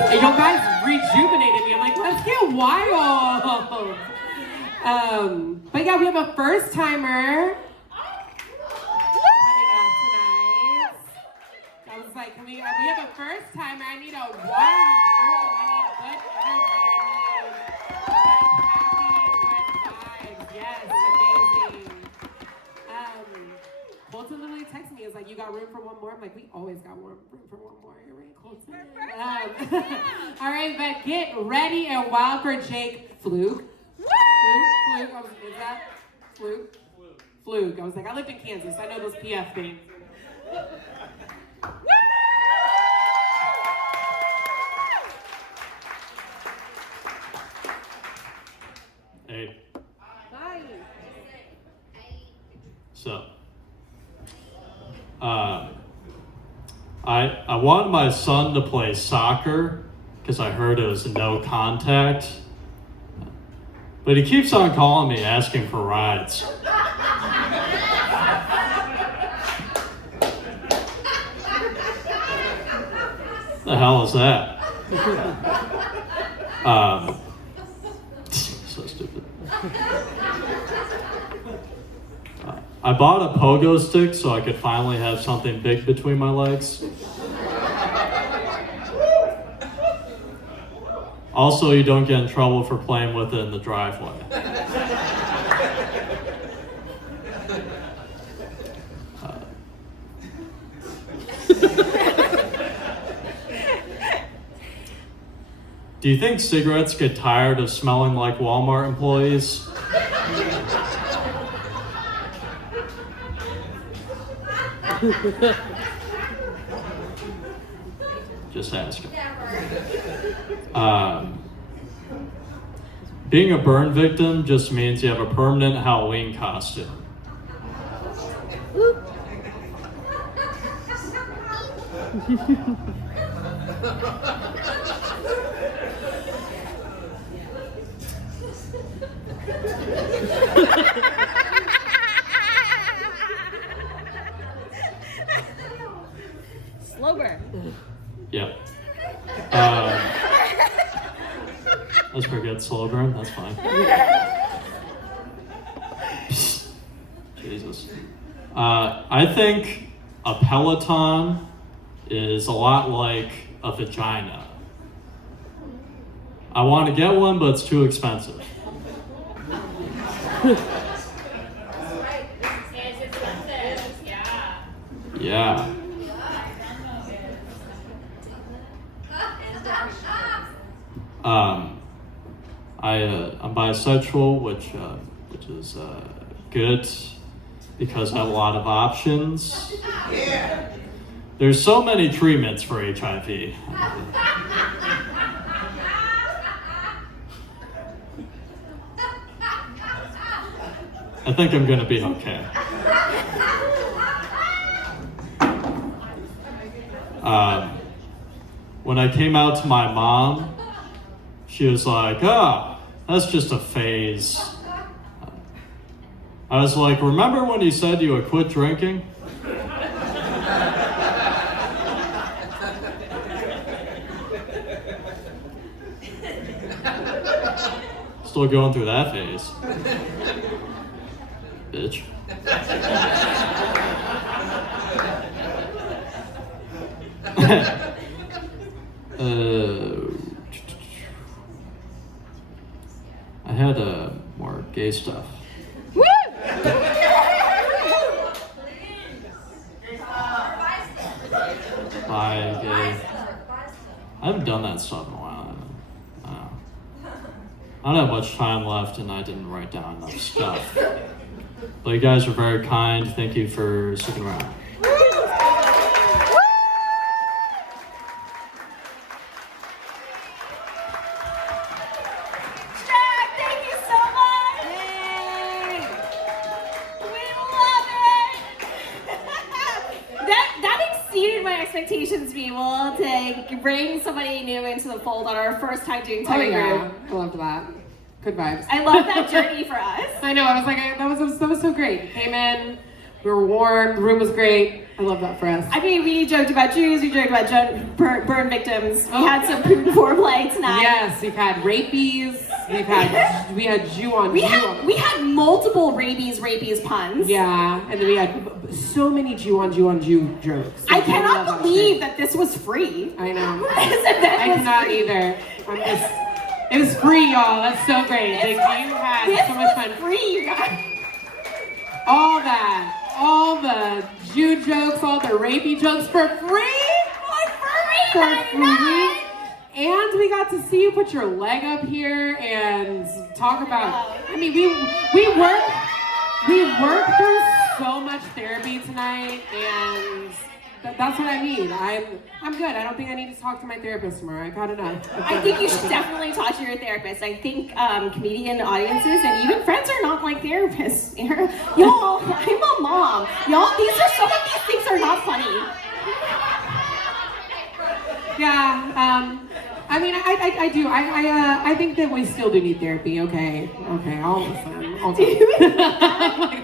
rejuvenated me. I'm like, let's get wild. But yeah, we have a first timer coming up tonight. I was like, we have a first timer. I need a warm room. I need good energy. I need like happy, good vibes. Yes, amazing. Colton literally texted me. He was like, you got room for one more? I'm like, we always got room for one more. You're right, Colton. All right, but get ready and wild for Jake Fluke. Fluke. Is that Fluke? Fluke. I was like, I lived in Kansas. I know those PF things. Hey. Bye. So, I wanted my son to play soccer because I heard it was no contact, but he keeps on calling me asking for rides. The hell is that? So stupid. I bought a pogo stick so I could finally have something big between my legs. Also, you don't get in trouble for playing with it in the driveway. Do you think cigarettes get tired of smelling like Walmart employees? Just asking. Being a burn victim just means you have a permanent Halloween costume. Slow burn. Yep. That's pretty good. Slow burn. That's fine. Jesus. I think a Peloton is a lot like a vagina. I want to get one, but it's too expensive. Yeah. I'm bisexual, which is good because I have a lot of options. There's so many treatments for HIV. I think I'm gonna be okay. When I came out to my mom, she was like, "Oh, that's just a phase." I was like, "Remember when you said you would quit drinking?" Still going through that phase. Bitch. I had more gay stuff. Woo! I haven't done that stuff in a while. I don't have much time left, and I didn't write down enough stuff. But you guys are very kind. Thank you for sticking around. Thank you so much! Yay! We love it! that exceeded my expectations, people, to bring somebody new into the fold on our first time doing Toy Group. I loved that. Good vibes. I love that journey for us. I know. I was like, that was so great. Came in, we were warm. The room was great. I love that for us. I mean, we joked about Jews, we joked about burn victims. We had some foreplay tonight. Yes, we've had rapies. We had Jew on We Jew. had multiple rabies puns. Yeah, and then we had so many Jew on Jew jokes. I cannot believe that this was free. I know. This event I was cannot free. either. It was free, y'all. That's so great. Like, you had so much fun. Free, you guys. All the Jew jokes, all the rapey jokes for free. For free. And we got to see you put your leg up here and talk about. I mean, we worked through so much therapy tonight, and that's what I mean. I'm good. I don't think I need to talk to my therapist tomorrow. I got enough. I think you should definitely talk to your therapist. I think comedian audiences and even friends are not like therapists. Y'all, I'm a mom. Y'all, some of these things are not funny. Yeah. I mean, I do. I think that we still do need therapy. Okay, I'll listen.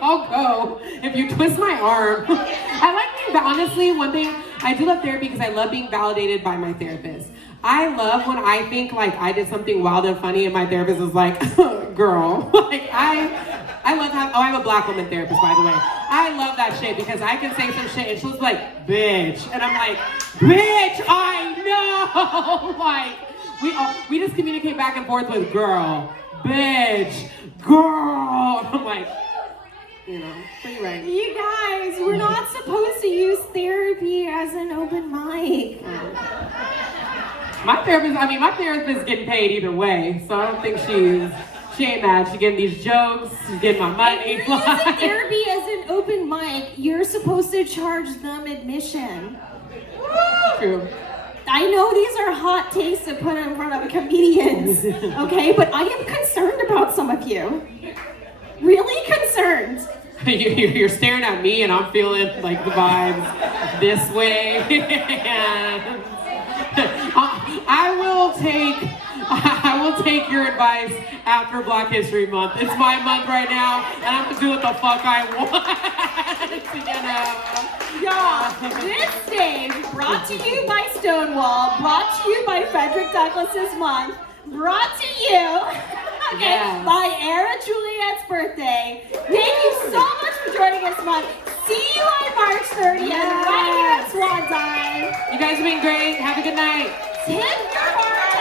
I'll go if you twist my arm. I like being, honestly, one thing, I do love therapy because I love being validated by my therapist. I love when I think like I did something wild and funny and my therapist is like, girl. Like I love how, I have a black woman therapist, by the way. I love that shit because I can say some shit and she'll be like, bitch. And I'm like, bitch, I know. Like, we just communicate back and forth with girl, bitch, girl. I'm like, pretty right. You guys, we're not supposed to use therapy as an open mic. My therapist is getting paid either way, so I don't think she ain't mad. She's getting these jokes, she's getting my money. If you're using therapy as an open mic, you're supposed to charge them admission. True. I know these are hot takes to put in front of comedians, okay? But I am concerned about some of you. Really concerned. You're staring at me and I'm feeling like the vibes this way. And I will take your advice after Black History Month. It's my month right now, and I'm gonna do what the fuck I want. Y'all, this stage brought to you by Stonewall, brought to you by Frederick Douglass's month, brought to you by Era Juliet's birthday. Thank you so much for joining us this month. See you on March 30th right here at Swan Time. You guys have been great. Have a good night. Tip your heart.